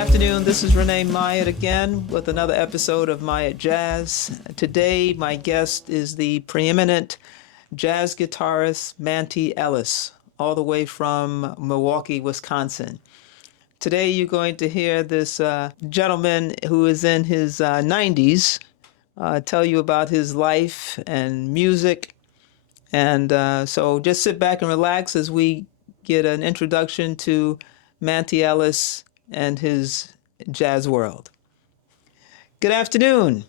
afternoon. This is Renee Myatt again with another episode of MyattJazz. Today, my guest is the preeminent jazz guitarist Manty Ellis, all the way from Milwaukee, Wisconsin. Today, you're going to hear this gentleman who is in his 90s tell you about his life and music. And so just sit back and relax as we get an introduction to Manty Ellis and his jazz world. Good afternoon.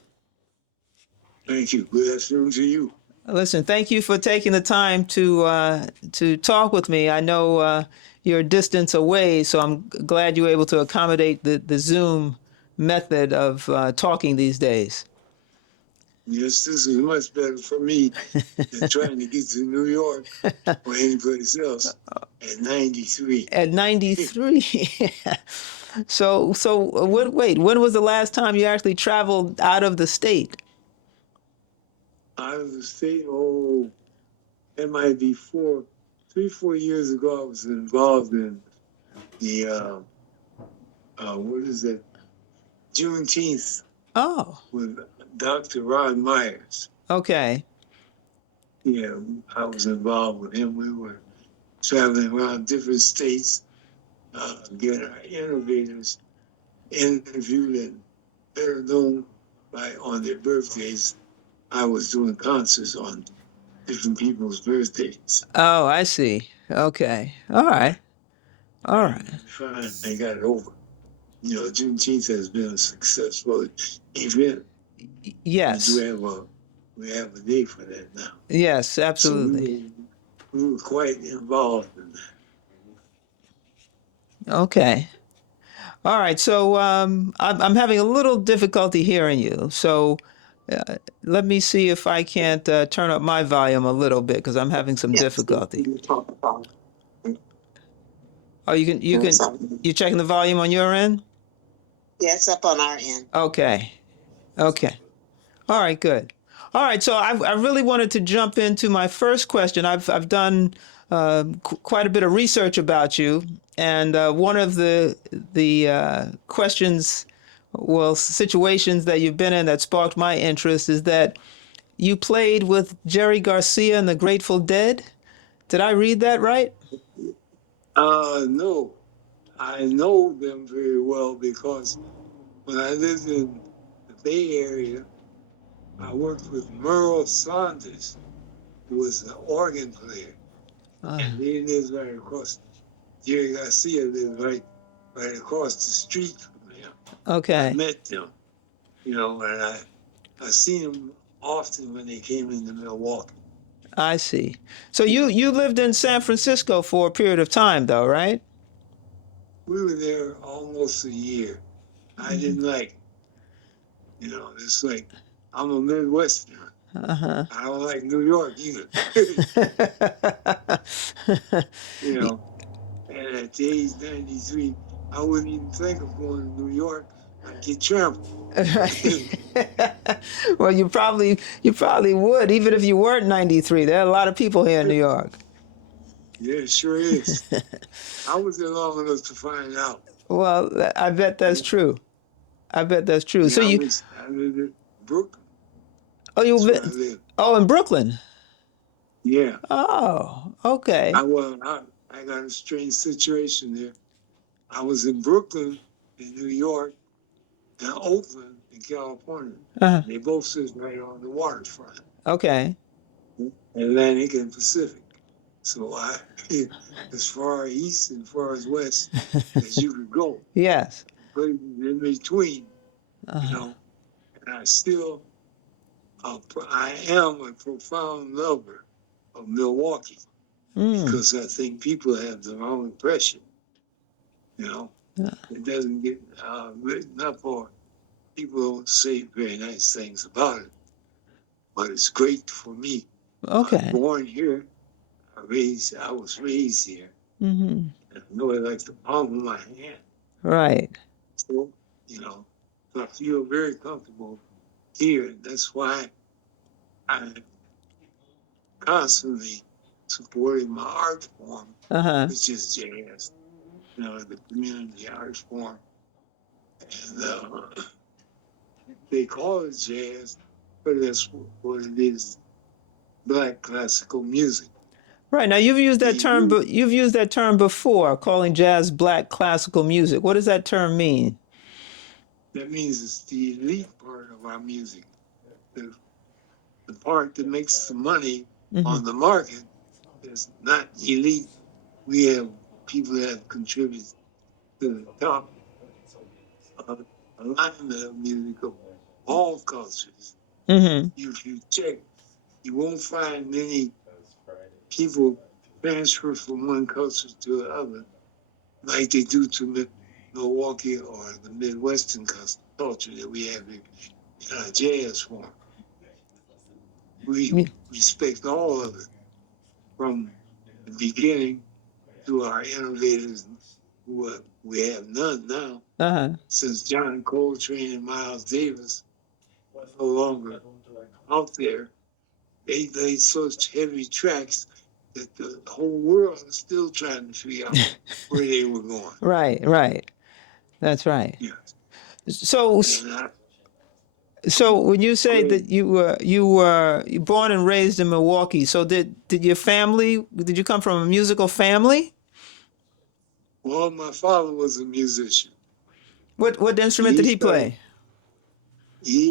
Thank you. Good afternoon to you. Listen, thank you for taking the time to talk with me. I know you're a distance away, so I'm glad you were able to accommodate the Zoom method of talking these days. Yes, this is much better for me than trying to get to New York or anyplace else at 93. At 93. So wait, when was the last time you actually traveled out of the state? Out of the state, that might be 4 years ago. I was involved in the, what is that, Juneteenth Oh, with Dr. Ron Myers. okay. Yeah, I was involved with him. We were traveling around different states, getting our innovators interviewed and better known on their birthdays. I was doing concerts on different people's birthdays. Oh, I see. Okay. All right. All right. Finally got it over. You know, Juneteenth has been a successful event. Yes. We have a day for that now. Yes, absolutely. So we were quite involved in that. Okay. All right. So I'm having a little difficulty hearing you. So let me see if I can't turn up my volume a little bit because I'm having some difficulty. Oh, you're checking the volume on your end? Yes, up on our end. Okay. Okay. All right, good. All right, so I really wanted to jump into my first question. I've done quite a bit of research about you, and one of the questions, well, situations that you've been in that sparked my interest is that you played with Jerry Garcia and the Grateful Dead. Did I read that right? No, I know them very well because when I lived in the Bay Area, I worked with Merle Saunders, who was an organ player. And he lives right across, Jerry Garcia lives right across the street from him. Okay. I met them, you know, and I seen them often when they came into Milwaukee. I see. So you lived in San Francisco for a period of time, though, right? We were there almost a year. I didn't like, you know, it's like, I'm a Midwesterner. Uh-huh. I don't like New York either. You know, and at the age 93, I wouldn't even think of going to New York. I'd get trampled. Well, you probably would, even if you weren't 93. There are a lot of people here in New York. Yeah, it sure is. I was there long enough to find out. Well, I bet that's true. I bet that's true. Yeah, So I lived in Brooklyn. oh, That's where I lived. oh, in Brooklyn. Yeah. Oh, okay. I got a strange situation there. I was in Brooklyn, in New York, and Oakland, in California. Uh-huh. They both sit right on the waterfront, Okay. Atlantic and Pacific. So as far east and far as west as you could go, Yes. but in between, you Uh-huh. know, and I am a profound lover of Milwaukee because I think people have the wrong impression. You know, it doesn't get written up, or people don't say very nice things about it. But it's great for me. Okay. I was born here. I was raised here. Mm-hmm. And I know it like the palm of my hand. Right. So, you know, I feel very comfortable here. That's why I'm constantly supporting my art form, Uh-huh. which is jazz. You know, the community art form. And they call it jazz, but that's what it is, black classical music. Right. Now you've used that The term, root, but you've used that term before, calling jazz black classical music. What does that term mean? that means it's the elite part of our music. The, the part that makes the money Hmm. on the market is not elite. We have people that contribute to the top alignment of music of all cultures. Hmm. If you check, you won't find many people transfer from one culture to the other like they do to Milwaukee or the Midwestern culture that we have in our jazz form. We respect all of it from the beginning to our innovators, who we have none now, Uh-huh. since John Coltrane and Miles Davis are no longer out there. They laid such heavy tracks that the whole world is still trying to figure out where they were going. Right, right. That's right. Yeah. So, And I, so when you say great. that you born and raised in Milwaukee, so did your family, did you come from a musical family? Well, my father was a musician. What instrument did He he started, play? he,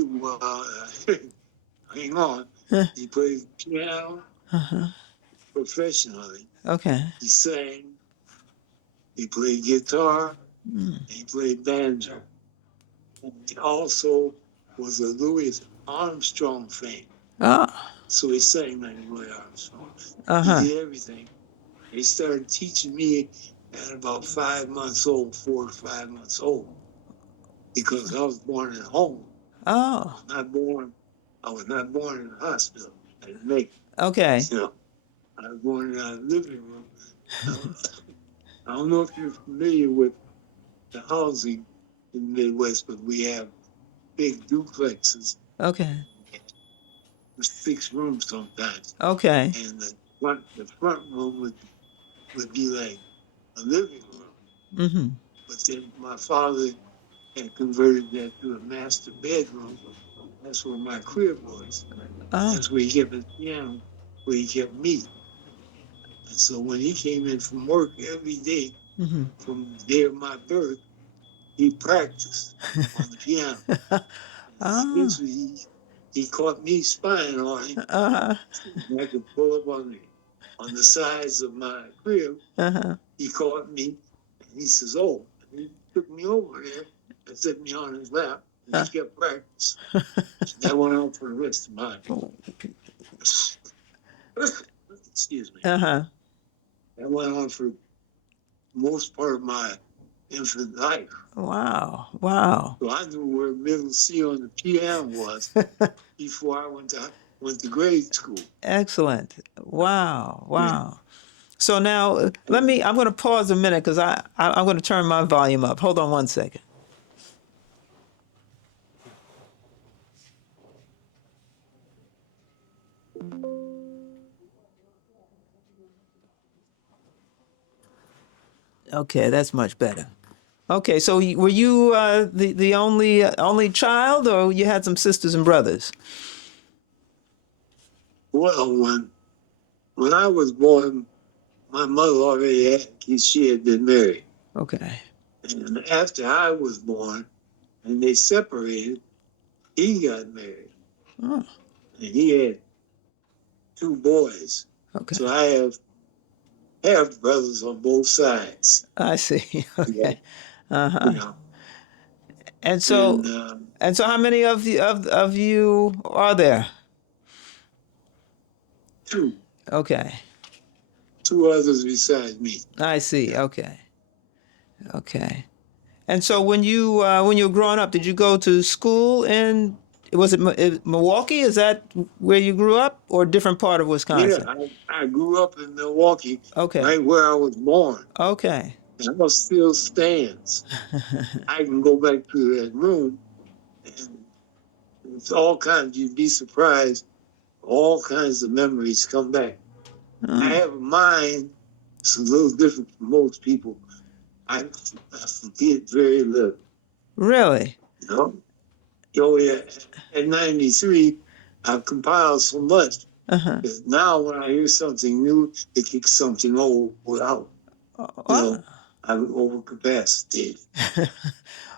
hang on, he played piano Uh-huh. professionally. Okay. He sang, he played guitar, Mm. he played banjo. He also was a Louis Armstrong fan. Ah. So he sang like Louis Armstrong. He Uh-huh. did everything. He started teaching me at about 5 months old, 4 to 5 months old, because I was born at home. I Oh. was not born. I was not born in a hospital. I didn't make Okay. it. You know, I was born in a living room. I don't know if you're familiar with the housing in the Midwest, but we have big duplexes Okay. with 6 rooms sometimes, Okay. and the front room would be like a living room. Mm-hmm. But then my father had converted that to a master bedroom. That's where my crib was. Ah. That's where he kept his piano, where he kept me. And so when he came in from work every day, Mm-hmm. from the day of my birth, he practiced on the piano. And Ah. eventually he caught me spying on him. Uh-huh. And I could pull up on the sides of my crib. Uh-huh. He caught me and he says, "Oh," and he took me over there and set me on his lap and he kept practice. And that went on for the rest of my excuse me. Uh-huh. That went on for most part of my infant life. Wow. Wow. So I knew where middle C on the piano was before I went to grade school. Excellent. Wow. Yeah. Wow. So now I'm going to pause a minute because I'm going to turn my volume up. Hold on one second. Okay, that's much better. Okay, so were you the only child, or you had some sisters and brothers? Well, when I was born, my mother already had, she had been married. Okay. And after I was born and they separated, he got married. Oh, And he had 2 boys. okay. So I have half brothers on both sides. I see. Yeah. Okay. Uh-huh. You know. And And so how many of you are there? two Okay. others besides me. I see. Okay. Okay. And so when you were growing up, did you go to school in was it Milwaukee? Is that where you grew up, or a different part of Yeah, Wisconsin? I grew up in Milwaukee, Okay. right where I was born. Okay. And the house still stands. I can go back to that room and it's all kinds, you'd be surprised, all kinds of memories come back. I have a mind, it's a little different from most people. I forget very little. Really? You know? Oh, yeah. At 93, I've compiled so much Uh-huh. that now when I hear something new, it kicks something old out. You Wow. know, I'm overcapacitated.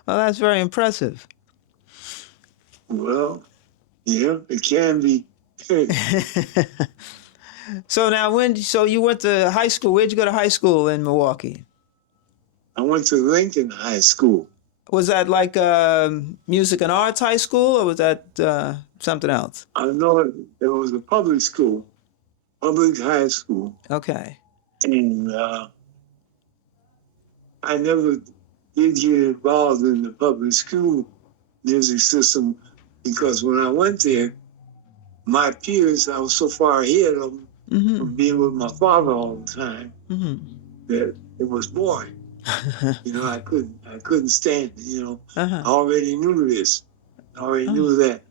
Well, that's very impressive. Well, yeah, it can be. So now, so you went to high school? Where'd you go to high school in Milwaukee? I went to Lincoln High School. Was that like music and arts high school, or was that something else? I know it was a public school, public high school, Okay. and I never did get involved in the public school music system because when I went there, my peers, I was so far ahead of them from being with my father all the time that it was boring. You know, I couldn't stand it. You know, I already knew this. I already knew that.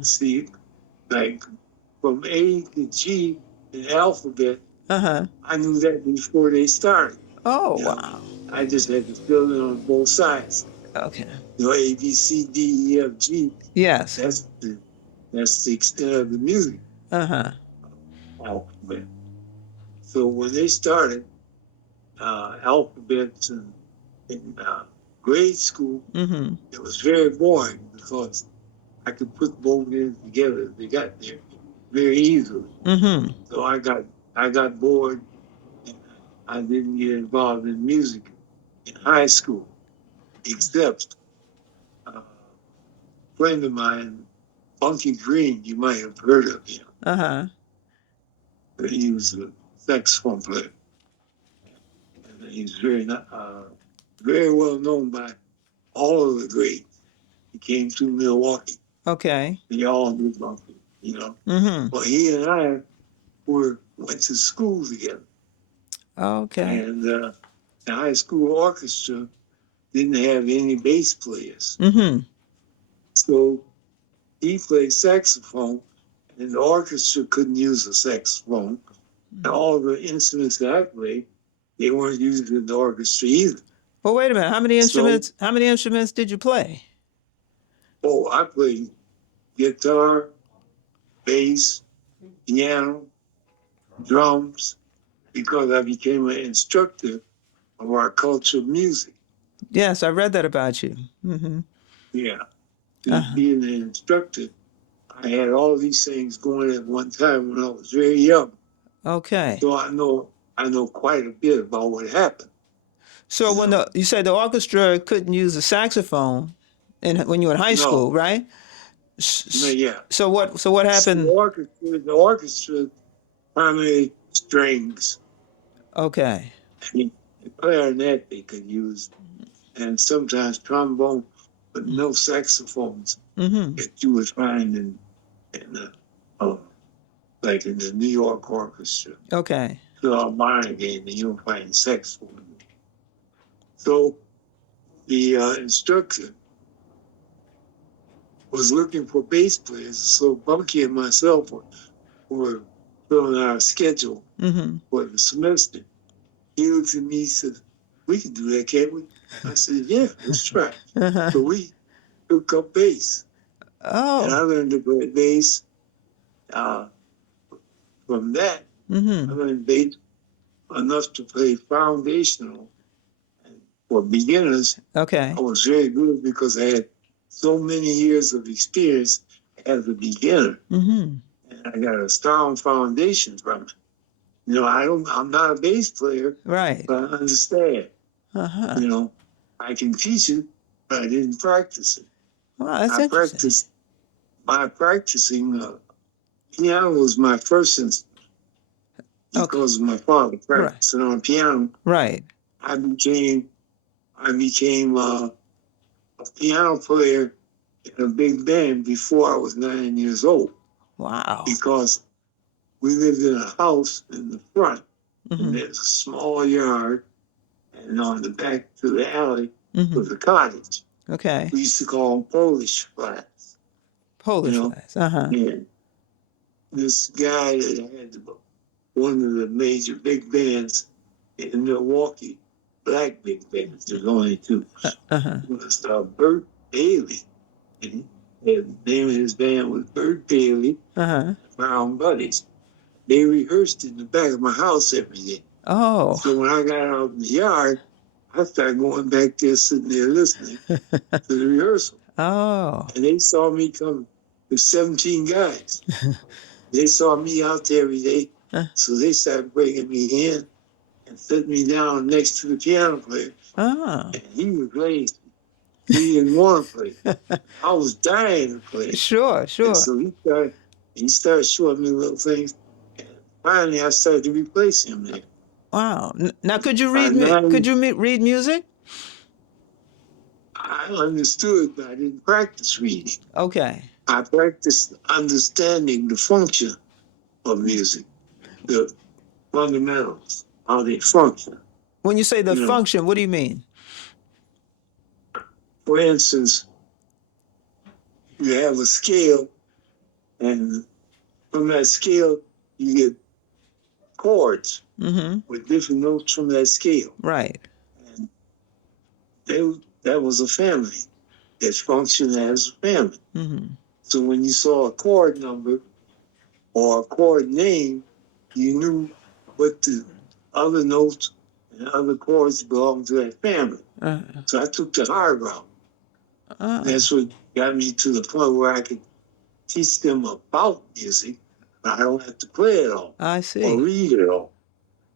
See, like from A to G in the alphabet, I knew that before they started. Oh, You know, wow. I just had to fill in on both sides. Okay. You know, A, B, C, D, E, F, G. Yes. That's the extent of the music alphabet. So when they started alphabets in grade school, it was very boring because I could put both ends together. They got there very easily. So I got bored, and I didn't get involved in music in high school, except a friend of mine, Funky Green. You might have heard of him. He was a saxophone player, and he's very well known by all of the greats. He came through Milwaukee. Okay. They all knew Funky, you know. Well, he and I went to school together. Okay. And the high school orchestra didn't have any bass players. So he played saxophone, and the orchestra couldn't use a saxophone. And all the instruments that I played, they weren't used in the orchestra either. Well, wait a minute. How many So, instruments? How many instruments did you play? I played guitar, bass, piano, drums, because I became an instructor of our culture music. Yes, I read that about you. Yeah. Being an instructor, I had all these things going at one time when I was very young. Okay. So I know quite a bit about what happened. So when you said the orchestra couldn't use a saxophone, when you were in high school, right? Yeah. So what happened? The orchestra primarily strings. Okay. The clarinet they could use, and sometimes trombone, but no saxophones that you would find in like in the New York Orchestra. Okay. Philharmonic, and you'll find saxophone. So the instructor was looking for bass players. So Bunky and myself were filling our schedule for the semester. He looked at me and said, "We can do that, can't we?" I said, "Yeah, let's try." So we took up bass. And I learned to play bass. From that, I learned bass enough to play foundational. And for beginners, Okay. I was very good because I had so many years of experience as a beginner. And I got a strong foundation from it. You know, I'm not a bass player, Right. but I understand. You know, I can teach it, but I didn't practice it. Wow, that's interesting. My practicing piano was my first instrument because of my father practicing on piano. Right. I became a piano player in a big band before I was 9 years old. Wow. Because we lived in a house in the front, and there's a small yard, and on the back to the alley was a cottage. Okay. We used to call them Polish flats. Polish flats. And this guy that had one of the major big bands in Milwaukee, black big bands, there's only two, was Bert Bailey. And the name of his band was Bert Bailey, Uh-huh. Brown Buddies. They rehearsed in the back of my house every day. Oh. So when I got out in the yard, I started going back there, sitting there listening to the rehearsal. Oh. And they saw me come. There's 17 guys. They saw me out there every day. So they started bringing me in and set me down next to the piano player. Oh. And he was lazy. He didn't want to play. I was dying to play. Sure, And sure. so he started showing me little things. And finally, I started to replace him there. Wow. Now, could you By read read music? I understood, but I didn't practice reading. Okay. I practiced understanding the function of music, the fundamentals, how they function. When you say the You know. function, what do you mean? For instance, you have a scale, and from that scale, you get chords Mm-hmm. with different notes from that scale. Right. And that was a family that functioned as a family. Mm-hmm. So when you saw a chord number or a chord name, you knew what the other notes and other chords belonged to that family. So I took the hard route. That's what got me to the point where I could teach them about music, but I don't have to play it all I or see. read it all.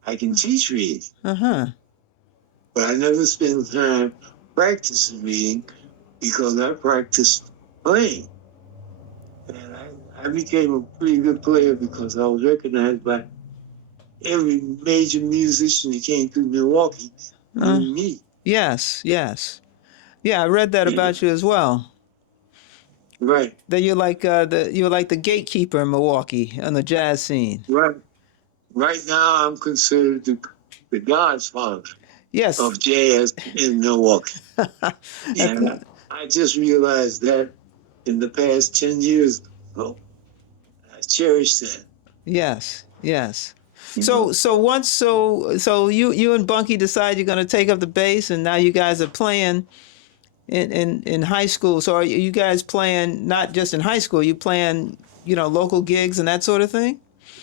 I can teach reading, Uh-huh. but I never spend time practicing reading because I practiced playing. And I became a pretty good player because I was recognized by every major musician that came through Milwaukee knew me. Yes, yes. Yeah, I read that about you as well. Right, That you're like the gatekeeper in Milwaukee on the jazz scene. right. Right now, I'm considered the godfather Yes. of jazz in Milwaukee. And I just realized that in the past 10 years ago. I cherish that. Yes, yes. You So know. so you and Bunky decide you're going to take up the bass, and now you guys are playing in high school. So are you guys playing not just in high school? You playing local gigs and that sort of thing?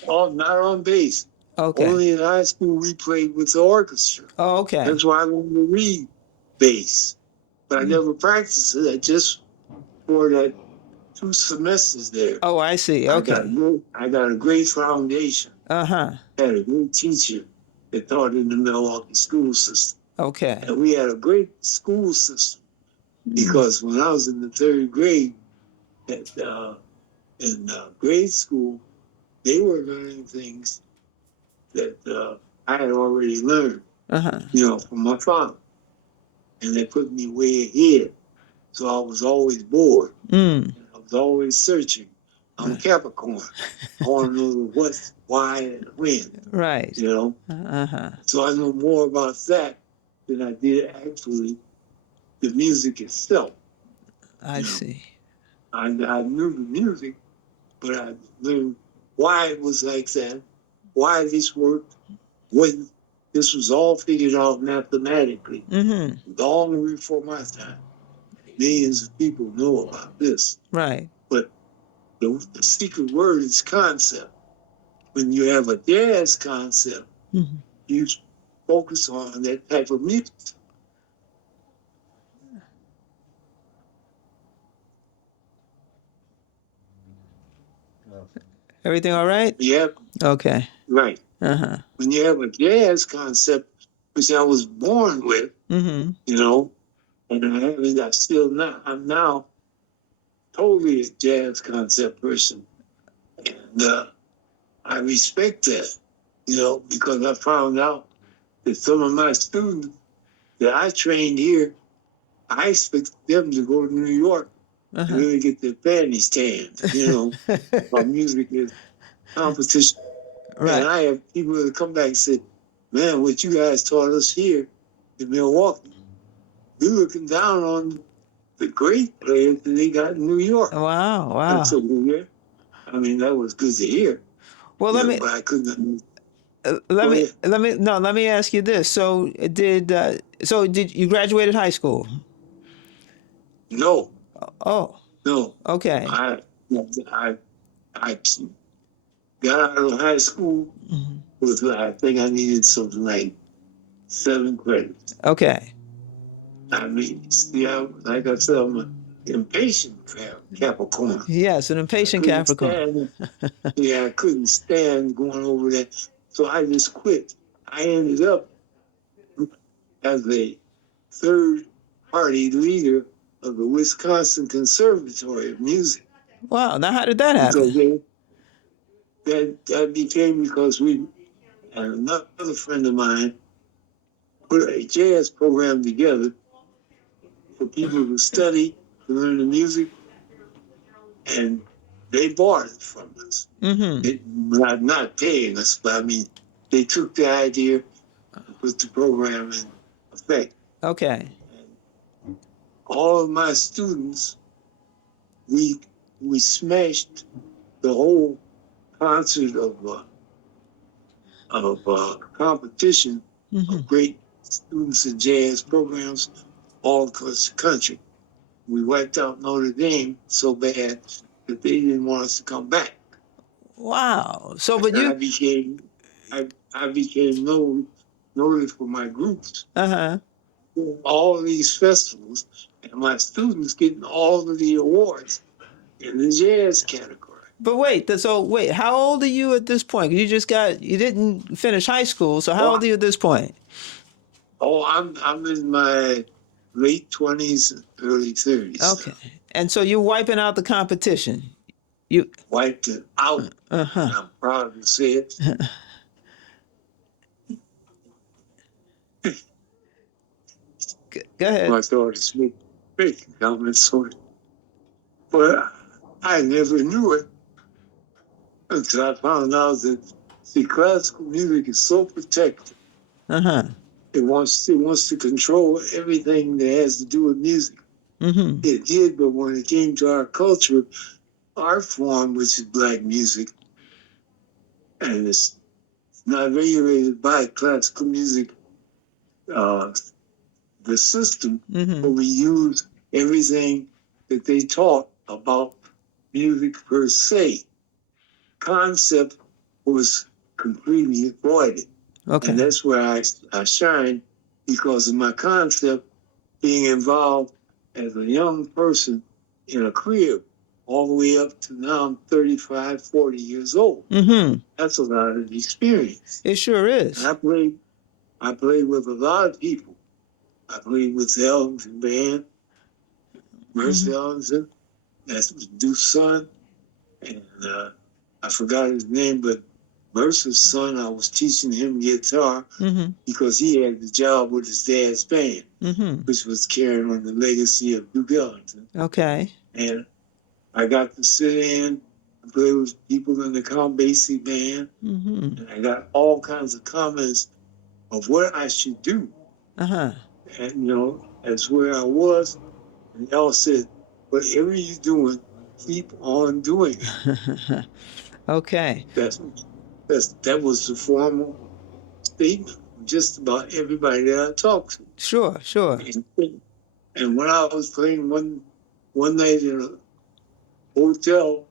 Oh, not on bass. Okay. Only in high school we played with the orchestra. Oh, okay. That's why I learned to read bass. But I never practiced it. I just for that 2 semesters there. Oh, I see. Okay. I got a great foundation. Uh-huh. Had a great teacher that taught in the Milwaukee school system. Okay. And we had a great school system because when I was in the 3rd grade in grade school, they were learning things that I had already learned, Uh-huh. from my father. And they put me way ahead. So I was always bored. Mm. I was always searching. I'm Capricorn. I want to know the what, why, and when. Right. Uh-huh. So I know more about that than I did actually the music itself. I see. I knew the music, but I knew why it was like that, why this worked, when this was all figured out mathematically, long before my time. Millions of people know about this. Right. But the secret word is concept. When you have a jazz concept, you focus on that type of music. Everything all right? Yep. Okay. Right. Uh-huh. When you have a jazz concept, which I was born with, Mm-hmm. and I'm now totally a jazz concept person. And I respect that, because I found out that some of my students that I trained here, I expect them to go to New York and really get their panties tanned, my music is competition. Right. And I have people that come back and say, man, what you guys taught us here in Milwaukee, we're looking down on the great players that they got in New York. Wow, wow. That's a weird. I mean, that was good to hear. Well, But I couldn't. let me ask you this. So did you graduated high school? No, Oh, no. okay. I got out of high school Hmm. with, I think I needed something like 7 credits. Okay. I mean, see, like I said, I'm an impatient Capricorn. Yes, an I impatient couldn't Capricorn. stand, yeah, I couldn't stand going over that. So I just quit. I ended up as a third party leader of the Wisconsin Conservatory of Music Wow. Now, how did that because happen? that became because we and another friend of mine put a jazz program together for people to study, to learn the music, and they bought it from us. Mm-hmm. Not paying us, but I mean, they took the idea and put the program in effect. Okay. And all of my students, we smashed the whole concert of competition Mm-hmm. of great students in jazz programs all across the country. We wiped out Notre Dame so bad that they didn't want us to come back. Wow. So, but And you. I became noted for my groups. Uh-huh. All of these festivals, and my students getting all of the awards in the jazz category. But wait, so wait, how old are you at this point? You didn't finish high school, so how Oh, old are you at this point? I'm in my late 20s, early 30s now. Okay. And so you're wiping out the competition. You, Wiped it out, uh-huh. and I'm proud to say it. Go ahead. My daughter's making comments on it. But I never knew it until I found out that, see, classical music is so protected. Uh-huh. It wants to control everything that has to do with music. Mm-hmm. It did, but when it came to our culture, art form, which is black music, and it's not regulated by classical music, uh, the system, Mm-hmm. where we use everything that they taught about music per se. Concept was completely avoided. Okay. And that's where I shine because of my concept being involved as a young person in a career all the way up to now I'm 35, 40 years old. Mm-hmm. That's a lot of experience. It sure And is. I played with a lot of people. I played with the Ellington Band, Merce Mm-hmm. Ellington, that's Deuce's son, and I forgot his name, but Mercer's son, I was teaching him guitar Mm-hmm. because he had the job with his dad's band, Mm-hmm. which was carrying on the legacy of Duke Ellington. Okay. And I got to sit in and play with people in the Count Basie band, Mm-hmm. and I got all kinds of comments of what I should do. Uh-huh. And, that's where I was. And they all said, whatever you're doing, keep on doing it. Okay. That was the formal statement from just about everybody that I talked to. Sure, sure. And when I was playing one night in a hotel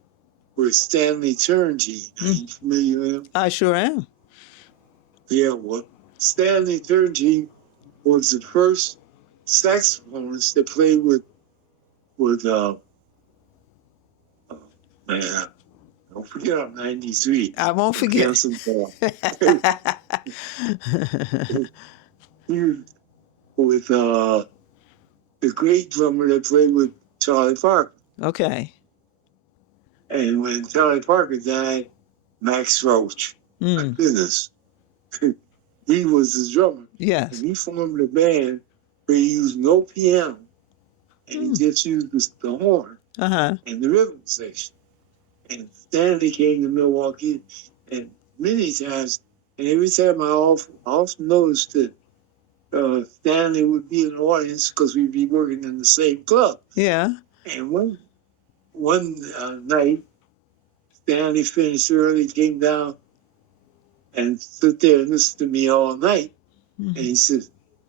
with Stanley Turngene, are you familiar with him? I sure am. Yeah, well, Stanley Turngene was the first saxophonist that played with man, don't forget I'm 93. I won't forget. With the great drummer that played with Charlie Parker. Okay. And when Charlie Parker died, Max Roach, my goodness, he was the drummer. Yes. And he formed a band where he used no piano and he just used the horn and the rhythm section. And Stanley came to Milwaukee, and many times, and every time I often noticed that Stanley would be in the audience because we'd be working in the same club. Yeah. And one night, Stanley finished early, came down and stood there and listened to me all night. And he said,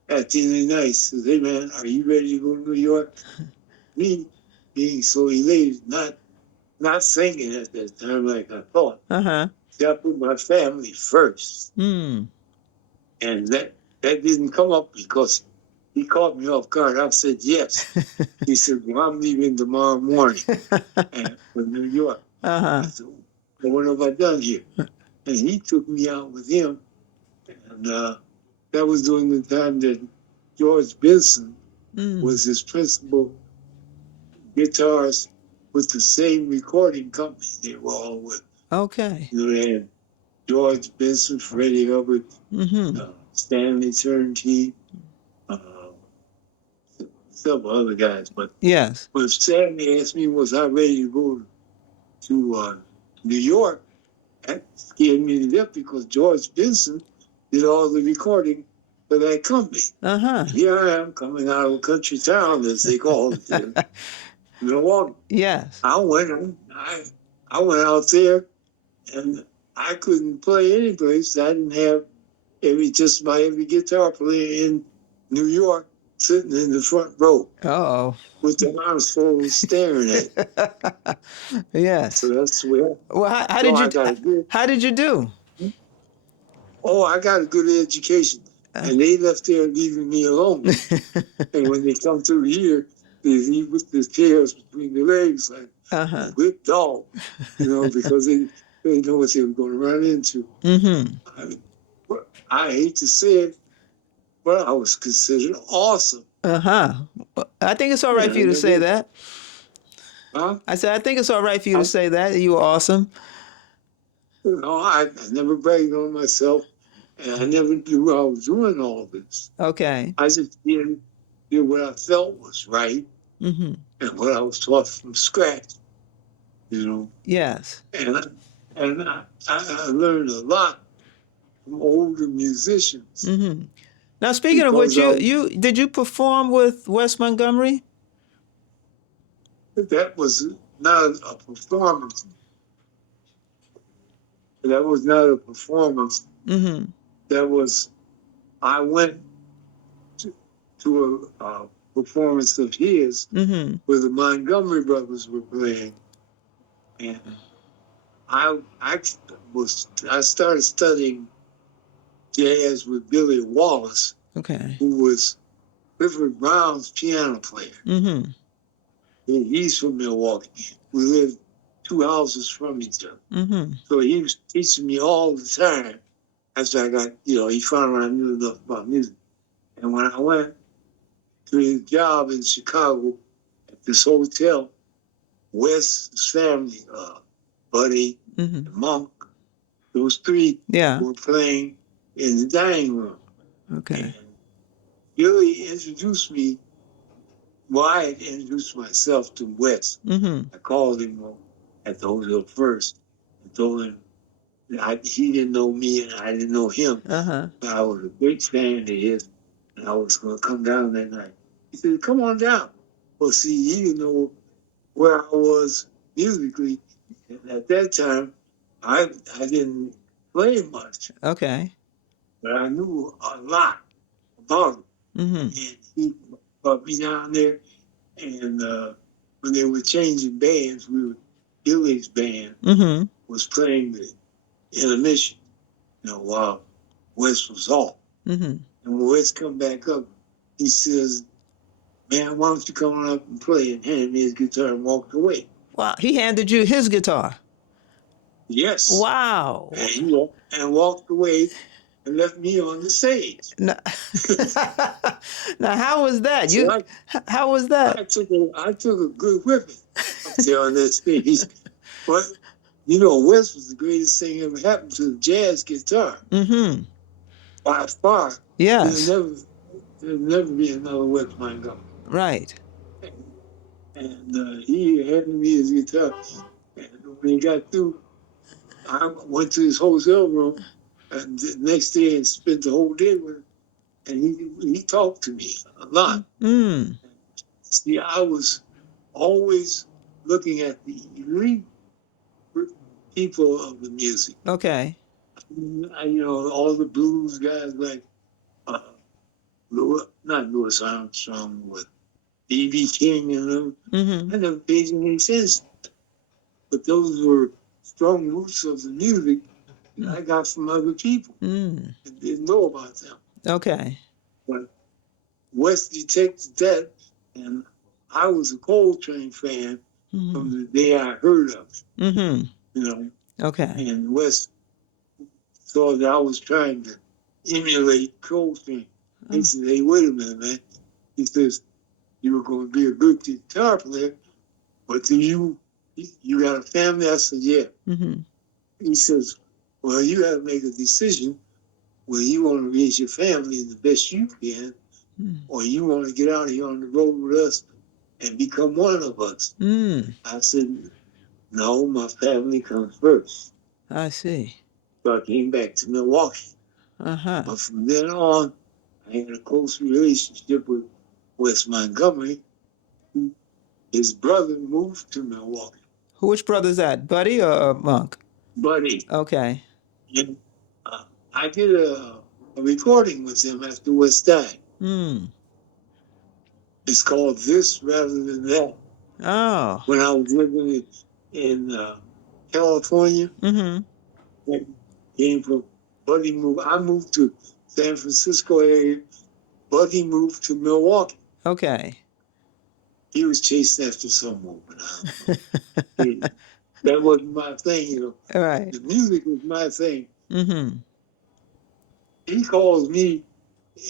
at the end of the night, he said, hey man, are you ready to go to New York? me being so elated, not singing at that time like I thought. Uh-huh. See, I put my family first. Mm. And that didn't come up because he caught me off guard. I said yes. He said, well, I'm leaving tomorrow morning for New York. I Uh-huh. said, well, what have I done here? And he took me out with him. And that was during the time that George Benson was his principal guitarist with the same recording company they were all with. Okay. You know, they had George Benson, Freddie Hubbard, Mm-hmm. Stanley Turnkey, several other guys. But Yes. when Stanley asked me, was I ready to go to New York, that scared me to death because George Benson did all the recording for that company. Uh-huh. Here I am coming out of a country town, as they call it there, Milwaukee. Yes. I went out there and I couldn't play any place. I didn't have just about every guitar player in New York sitting in the front row Uh-oh. with their arms folded staring at me. Yes. So that's where. Well, how So did you do? I got a good education. And they left there leaving me alone. And when they come through here, they leave with their tails between their legs like a whipped dog, because they know what they were going to run into. Mm-hmm. I hate to say it, but I was considered awesome. Uh-huh. I think it's all right for you to say that. Huh? I said, I think it's all right for you to say that. You were awesome. I never bragged on myself, and I never knew I was doing all this. Okay. I just did what I felt was right, Mm-hmm. and what I was taught from scratch, Yes. And I learned a lot from older musicians. Mm-hmm. Now, speaking of which, did you perform with Wes Montgomery? That was not a performance. That was not a performance. Mm-hmm. I went to a performance of his where the Montgomery brothers were playing, and I started studying jazz with Billy Wallace, Okay. who was Clifford Brown's piano player. Mm-hmm. He's from Milwaukee. We lived 2 houses from each other. Mm-hmm. So he was teaching me all the time after I got, he found out I knew enough about music. And when I went to his job in Chicago at this hotel, West's family, Buddy, and Monk, those three were playing in the dining room. Okay. And Billy introduced me. Well, I had introduced myself to Wes. I called him at the hotel first and told him that he didn't know me and I didn't know him. But I was a big fan of his and I was going to come down that night. He said, come on down. Well, see, he didn't know where I was musically. And at that time, I didn't play much. Okay. But I knew a lot about him. And he brought me down there. And when they were changing bands, Billy's band was playing the intermission, while Wes was off. And when Wes come back up, he says, man, why don't you come on up and play? And handed me his guitar and walked away. Wow, he handed you his guitar? Yes. Wow. And walked away and left me on the stage. Now, how was that? How was that? I took a good whipping up there on that stage. But, Wes was the greatest thing ever happened to the jazz guitar. By far. Yes. There'll never be another Wes Montgomery. Right. And he handed me his guitar. And when he got through, I went to his hotel room and the next day and spent the whole day with him. And he talked to me a lot. See, I was always looking at the elite people of the music. Okay. All the blues guys like not Louis Armstrong, but B.B. King and them. Mm-hmm. I never paid any attention. But those were strong roots of the music that I got from other people Mm. and didn't know about them. Okay. But West detected that, and I was a Coltrane fan Mm-hmm. from the day I heard of it, Mm-hmm. you know. Okay. And West thought that I was trying to emulate Coltrane. He said, "Hey, wait a minute, man." He says, "You were going to be a good guitar player, but do you got a family?" I said, "Yeah." Mm-hmm. He says, "Well, you got to make a decision whether you want to raise your family the best you can, or you want to get out here on the road with us and become one of us." Mm. I said, "No, my family comes first." I see. So I came back to Milwaukee. Uh-huh. But from then on, I had a close relationship with Wes Montgomery. His brother moved to Milwaukee. Which brother's that? Buddy or Monk? Buddy. Okay. And I did a recording with him after Wes died. Mm. It's called This Rather Than That. Oh. When I was living in California, Mm-hmm. I came from Buddy moved. I moved to San Francisco area. Buddy moved to Milwaukee. Okay. He was chasing after some woman. That wasn't my thing, you know. All right. The music was my thing. Mm-hmm. He calls me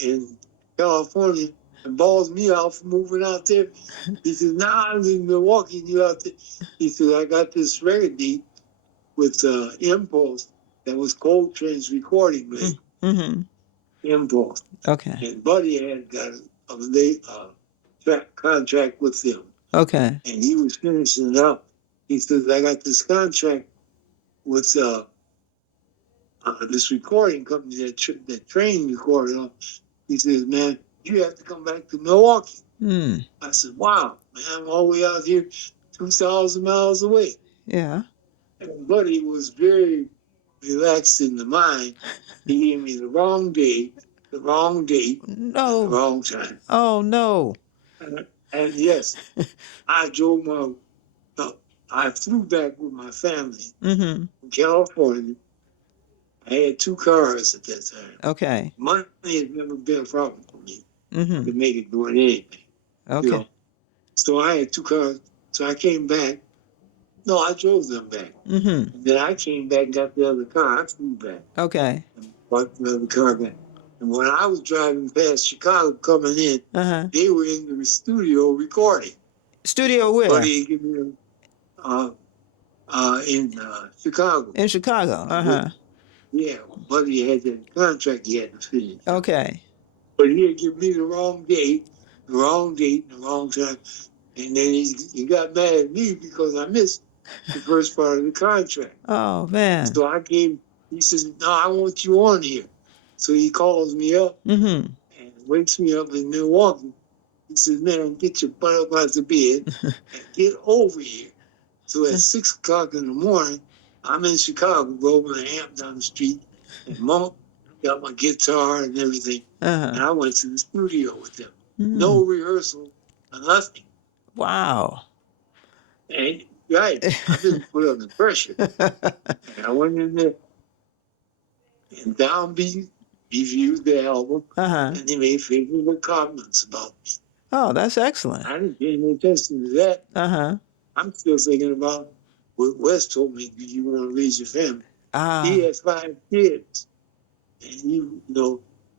in California and balls me out for moving out there. He says, "Nah, I'm in Milwaukee and you out there." He says, "I got this record deal with Impulse that was Coltrane's recording label, Mm-hmm. Impulse." Okay. And Buddy had got a contract with them. Okay. And he was finishing it up. He says, "I got this contract with this recording company that Train recorded on." He says, "Man, you have to come back to Milwaukee." Mm. I said, "Wow, man, I'm all the way out here 2,000 miles away." Yeah. And Buddy was very relaxed in the mind. He gave me the wrong day, the wrong date, and the No. wrong time. Oh no. And yes, I flew back with my family Mm-hmm. from California. I had 2 cars at that time. Okay. Money had never been a problem for me. I Mm-hmm. could make it doing anything, Okay. you know. So I had 2 cars. So I came back. No, I drove them back. Mm-hmm. And then I came back and got the other car. I flew back Okay. and bought the other car back. And when I was driving past Chicago coming in, Uh-huh. they were in the studio recording. Studio where? Buddy gave me in Chicago. In Chicago. Uh-huh. Yeah, Buddy had that contract he had to finish. Okay. But he had given me the wrong date, and the wrong time. And then he got mad at me because I missed the first part of the contract. Oh man. So he says, "No, I want you on here." So he calls me up Mm-hmm. and wakes me up in Milwaukee. He says, "Man, get your butt up out the bed and get over here." So at 6 o'clock in the morning, I'm in Chicago, rolling an amp down the street, and Monk got my guitar and everything. Uh-huh. And I went to the studio with them. Mm. No rehearsal, nothing. Wow. And right, I didn't put under pressure. And I went in there and Downbeat reviewed the album, Uh-huh. and he made favorable comments about me. Oh, that's excellent. I didn't pay any attention to that. Uh-huh. I'm still thinking about what Wes told me: "Do you want to raise your family?" He has 5 kids, and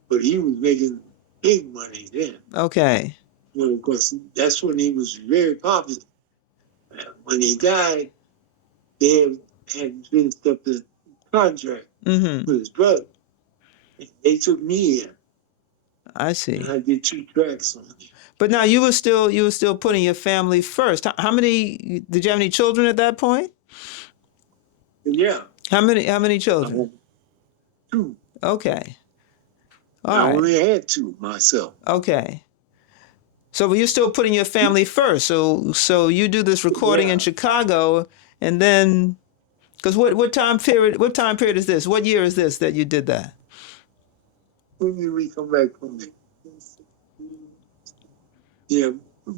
but he was making big money then. Okay. Of course, that's when he was very popular. When he died, they had finished up the contract Mm-hmm. with his brother. They took me in, I see. and I did 2 tracks on it. But now you were still putting your family first. How many did you have any children at that point? Yeah. How many children? 2. Okay. All I right. only had 2 myself. Okay. So you're still putting your family first. So you do this recording in Chicago, and then, because what time period is this? What year is this that you did that? When did we come back from it? Yeah,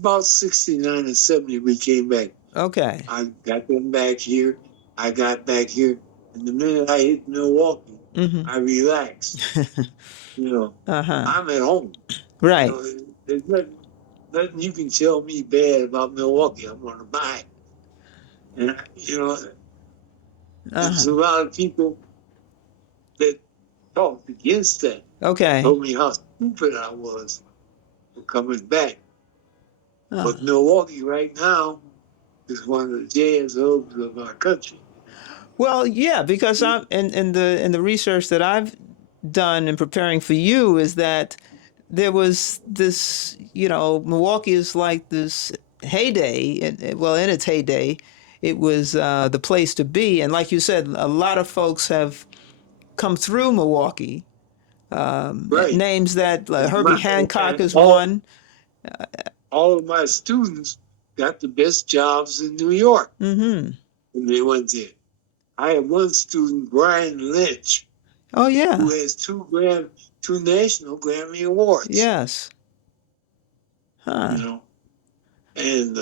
about 69 and 70 we came back. Okay. I got them back here. I got back here. And the minute I hit Milwaukee, Mm-hmm. I relaxed. You know, Uh-huh. I'm at home. You Right. know, there's nothing you can tell me bad about Milwaukee. I'm going to buy it. And, you know, there's Uh-huh. a lot of people that talked against that, Okay. told me how stupid I was for coming back. Uh, But Milwaukee right now is one of the jazz hubs of our country. well, yeah, because I'm in the research that I've done in preparing for you is that there was this, Milwaukee is like this heyday, and well, in its heyday, it was the place to be. And like you said, a lot of folks have come through Milwaukee. Right. Names that And Herbie Hancock and is one. all of my students got the best jobs in New York Mm-hmm. when they went there. I had one student, Brian Lynch, Oh, who yeah. has two national Grammy Awards. Yes. You Huh. know, and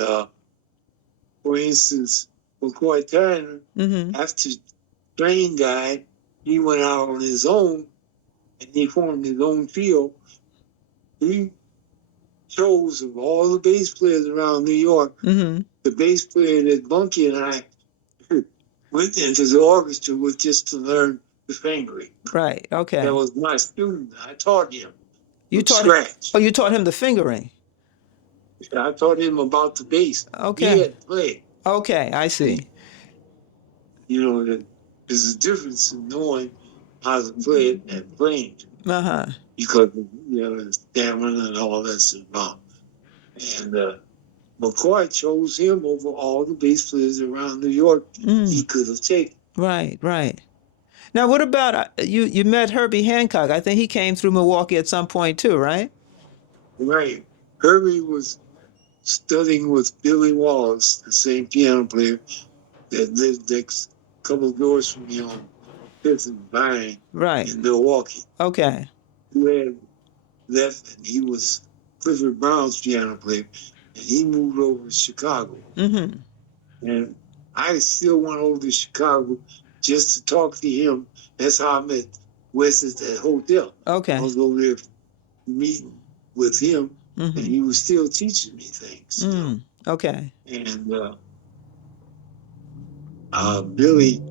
for instance, McCoy Turner, Mm-hmm. after Train died, he went out on his own and he formed his own trio. He chose of all the bass players around New York, Mm-hmm. the bass player that Bunky and I went into the orchestra with just to learn the fingering. Right. Okay. That was my student. I taught him You from taught him. scratch. Oh, you taught him the fingering. I taught him about the bass. He Okay. had played. Okay. I see. You know, there's a difference in knowing how to play it and playing it Uh-huh. because the stamina and all that's involved. And McCoy chose him over all the bass players around New York he could have taken. Right. Right. Now, what about you? You met Herbie Hancock. I think he came through Milwaukee at some point too, right? Right. Herbie was studying with Billy Wallace, the same piano player that lived next couple of doors from me on Fifth and Vine Right. in Milwaukee. Okay. Who had left, and he was Clifford Brown's piano player, and he moved over to Chicago. Mm-hmm. And I still went over to Chicago just to talk to him. That's how I met Wes at that hotel. Okay. I was over there meeting with him, and Mm-hmm. he was still teaching me things. You know? Okay. And Billy,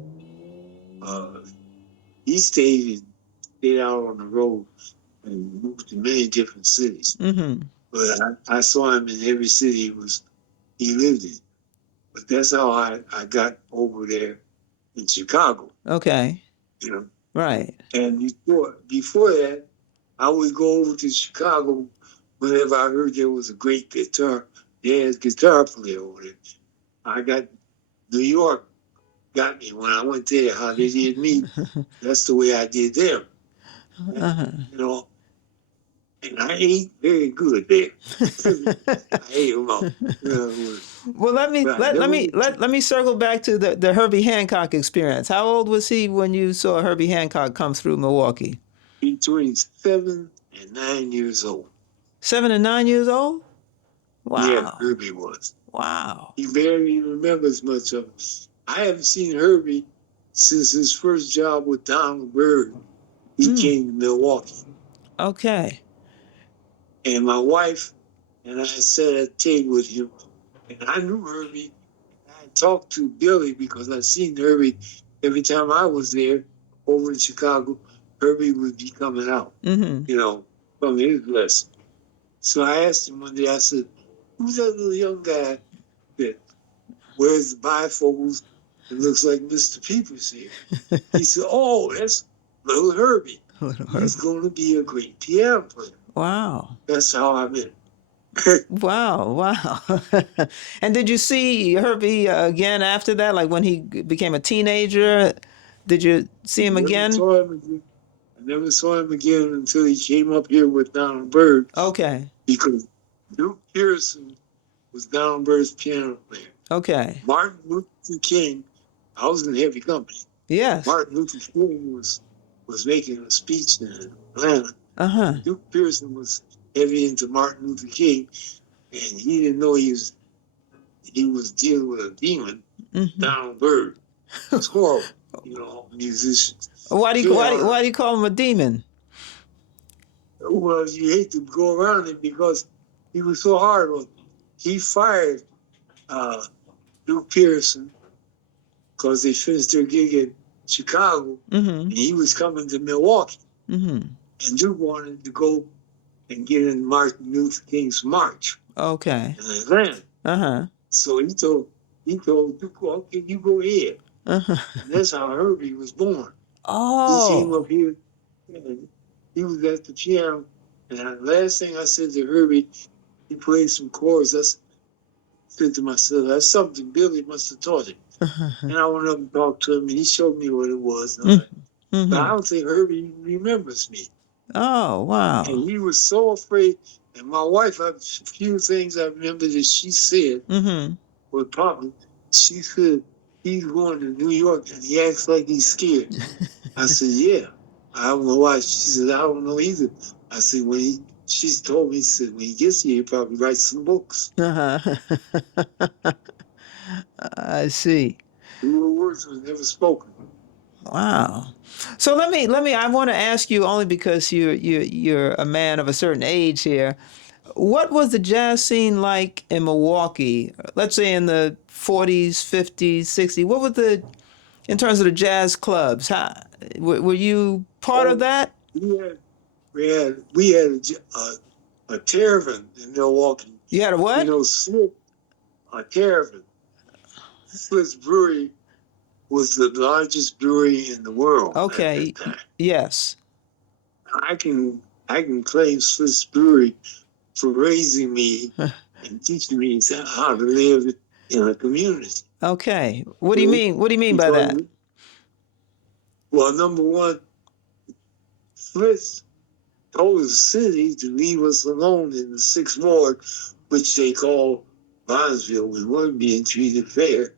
he stayed out on the road and moved to many different cities. Mm-hmm. But I saw him in every city he lived in. But that's how I got over there in Chicago. Okay. You know. Right. And before that, I would go over to Chicago whenever I heard there was a great jazz guitar player over there. I got New York got me when I went there. How they did me, that's the way I did them. Uh-huh. You know, and I ate very good there. I ate them all. Well, let me circle back to the Herbie Hancock experience. How old was he when you saw Herbie Hancock come through Milwaukee? Between 7 and 9 years old. 7 and 9 years old? Wow. Yeah, Herbie was. Wow. He barely remembers much of it. I haven't seen Herbie since his first job with Donald Byrd. He came to Milwaukee. Okay. And my wife and I sat at a table with him. And I knew Herbie. I talked to Billy because I seen Herbie every time I was there over in Chicago. Herbie would be coming out, from his lesson. So I asked him one day, I said, who's that little young guy that wears the bifocals and looks like Mr. Peepers here? He said, oh, that's little Herbie. He's going to be a great piano player. Wow. That's how I met him. Wow. And did you see Herbie again after that? Like when he became a teenager? Did you see him again? I never saw him again until he came up here with Donald Byrd. Okay. Because Duke Pearson was Donald Byrd's piano player. Okay. Martin Luther King, I was in heavy company. Yes. Martin Luther King was making a speech in Atlanta. Uh-huh. Duke Pearson was heavy into Martin Luther King. and he didn't know he was dealing with a demon, Donald Byrd. It's horrible, musicians. Why do you call him a demon? Well, you hate to go around it because he was so hard on him. He fired Duke Pearson because they finished their gig in Chicago, and he was coming to Milwaukee. And Duke wanted to go and get in Martin Luther King's march. Okay. In Atlanta. So he told Duke, okay, you go ahead. And that's how Herbie was born. Oh. He came up here and he was at the piano. And the last thing I said to Herbie, he played some chords. I said to myself, that's something Billy must have taught him. And I went up and talked to him, and he showed me what it was. But I don't think Herbie remembers me. Oh, wow. And he was so afraid. And my wife, a few things I remember that she said with Papa. She said, he's going to New York, and he acts like he's scared. I said, yeah. I don't know why. She said, I don't know either. I said, she told me, she said, when he gets here, he'll probably write some books. I see. The words was never spoken. Wow. So let me. I want to ask you only because you're a man of a certain age here. What was the jazz scene like in Milwaukee? Let's say in the 40s, 50s, 60s. What was in terms of the jazz clubs? How were you part of that? We had a tavern in Milwaukee. You had a what? A tavern. Swiss Brewery was the largest brewery in the world. Okay. At that time. Yes. I can claim Swiss Brewery for raising me and teaching me how to live in a community. Okay. What do you mean? What do you mean by that? Well, number one, Swiss told the city to leave us alone in the 6th Ward, which they call Bronzeville. We weren't being treated fair.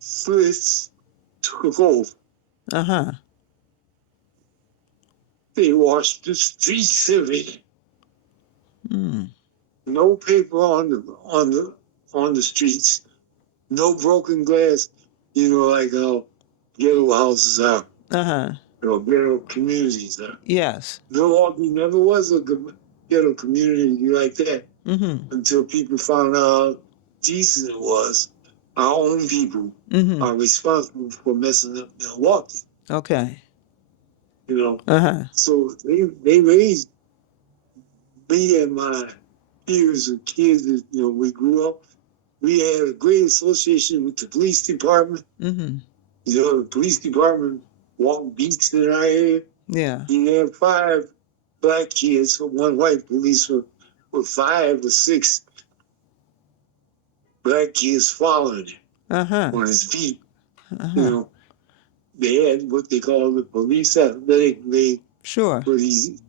Swiss took over. They washed the streets of it. No paper on the streets. No broken glass. Like how ghetto houses are. Ghetto communities are. Yes. Milwaukee never was a ghetto community like that until people found out how decent it was. Our own people are responsible for messing up Milwaukee. Okay. So they raised me and my peers and kids that we grew up. We had a great association with the police department. The police department walked beats in our area. Yeah. You had 5 black kids, 1 white police with 5 or 6 black kids following him on his feet. They had what they call the police athletic league. Sure. Where these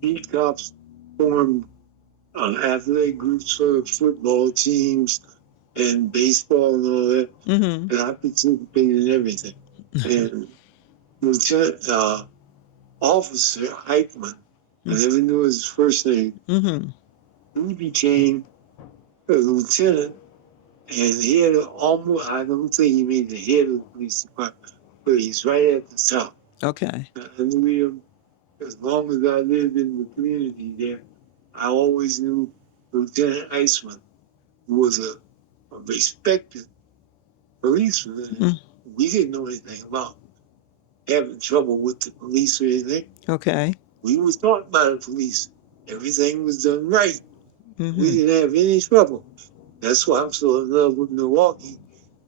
beat cops formed athletic groups for football teams and baseball and all that. And I participated in everything. And Lieutenant Officer Eichmann, I never knew his first name. He became a lieutenant, and he had almost, I don't think he made the head of the police department, but he's right at the top. Okay. I knew him as long as I lived in the community there. I always knew Lieutenant Eichmann, who was a respected policeman. We didn't know anything about having trouble with the police or anything. Okay. We was taught by the police. Everything was done right. We didn't have any trouble. That's why I'm so in love with Milwaukee,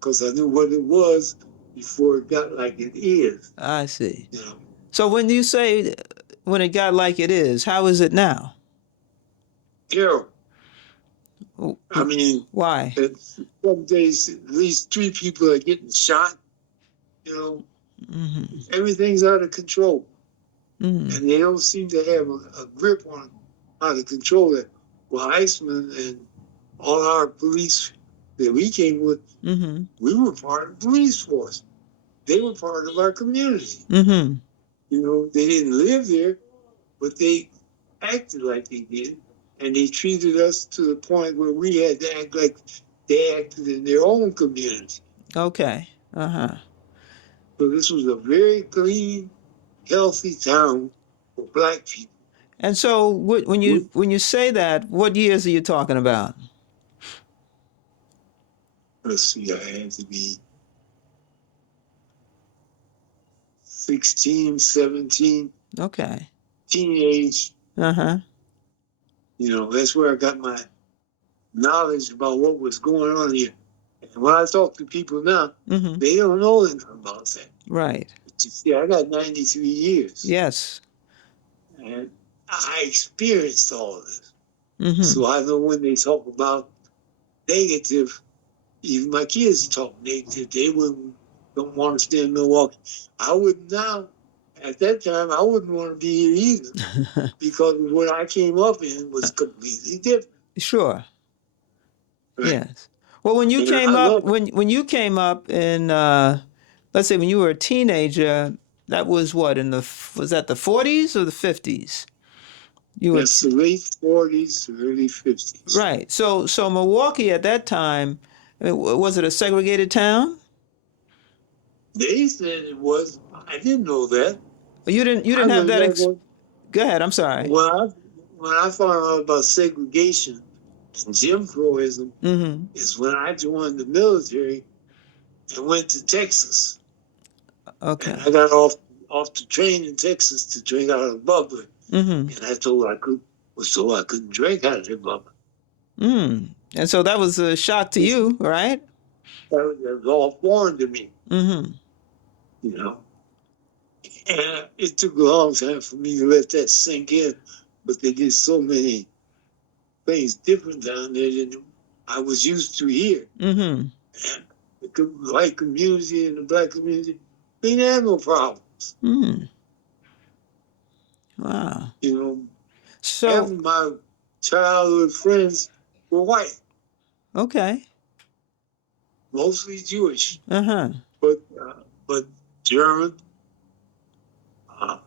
because I knew what it was before it got like it is. I see. So when you say when it got like it is, how is it now? Terrible. I mean, why? Some days at least 3 people are getting shot. Everything's out of control. And they don't seem to have a grip on how to control it. Well, Eichmann and all our police that we came with, we were part of the police force. They were part of our community. They didn't live there, but they acted like they did. and they treated us to the point where we had to act like they acted in their own community. Okay. Uh-huh. So this was a very clean, healthy town for black people. And so when you say that, what years are you talking about? Let's see, I had to be 16, 17, Okay. teenage. Uh-huh. That's where I got my knowledge about what was going on here. And when I talk to people now, Mm-hmm. they don't know anything about that. Right. But you see, I got 93 years. Yes. And I experienced all of this. Mm-hmm. So I know when they talk about negative, even my kids talk negative, they don't want to stay in Milwaukee. I would now, at that time, I wouldn't want to be here either because what I came up in was completely different. Sure. Right? Yes. Well, when you And came I up, love it. when you came up in, let's say when you were a teenager, that was what was that the 40s or the 50s? You were That's the late 40s, early 50s. right. So Milwaukee at that time, I mean, was it a segregated town? They said it was. I didn't know that. You I didn't have learned that. that Go ahead. I'm sorry. when I found out about segregation and Jim Crowism Mm-hmm. is when I joined the military and went to Texas. Okay. And I got off the train in Texas to drink out of a bubbler. Mm-hmm. And I was told I couldn't drink out of the bubbler. And so that was a shock to you, right? That was all foreign to me, Mm-hmm. you know. And it took a long time for me to let that sink in. But they did so many things different down there than I was used to here. Mm-hmm. And the white community and the black community, they didn't have no problems. Mm. Wow. Half So of my childhood friends were white, okay. mostly Jewish, Uh-huh. but German,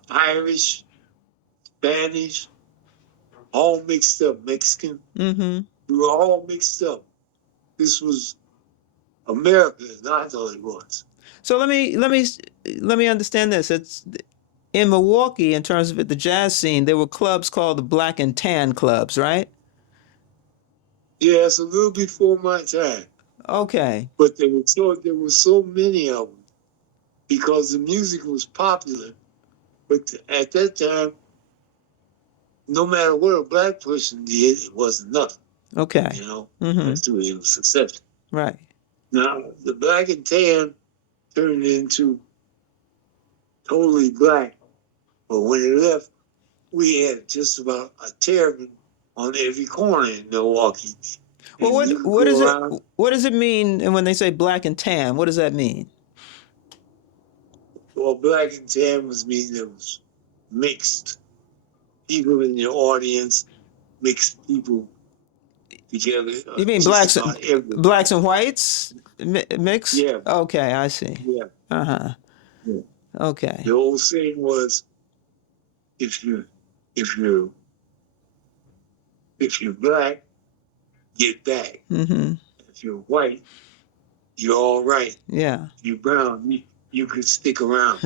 Irish, Spanish, all mixed up. Mexican, Mm-hmm. we were all mixed up. This was America, as I thought it was. So let me understand this. It's in Milwaukee, in terms of the jazz scene, there were clubs called the Black and Tan clubs, right? Yeah, it's a little before my time, Okay. but there were so many of them because the music was popular. But at that time, no matter what a black person did, it wasn't nothing. Okay. Mm-hmm. That's the way it was accepted. Right. Now, the Black and Tan turned into totally black, but when it left, we had just about a terrapin on every corner in Milwaukee. Well, And you could go around. what does it mean? And when they say black and tan, what does that mean? Well, Black and Tan mean it was mixed. People in the audience, mixed people together. You mean just about everything. blacks and whites mix? Yeah. Okay, I see. Yeah. Uh-huh. Yeah. Okay. The old saying was, if you're black, get back. Mm-hmm. If you're white, you're all right. Yeah. If you're brown, you could stick around.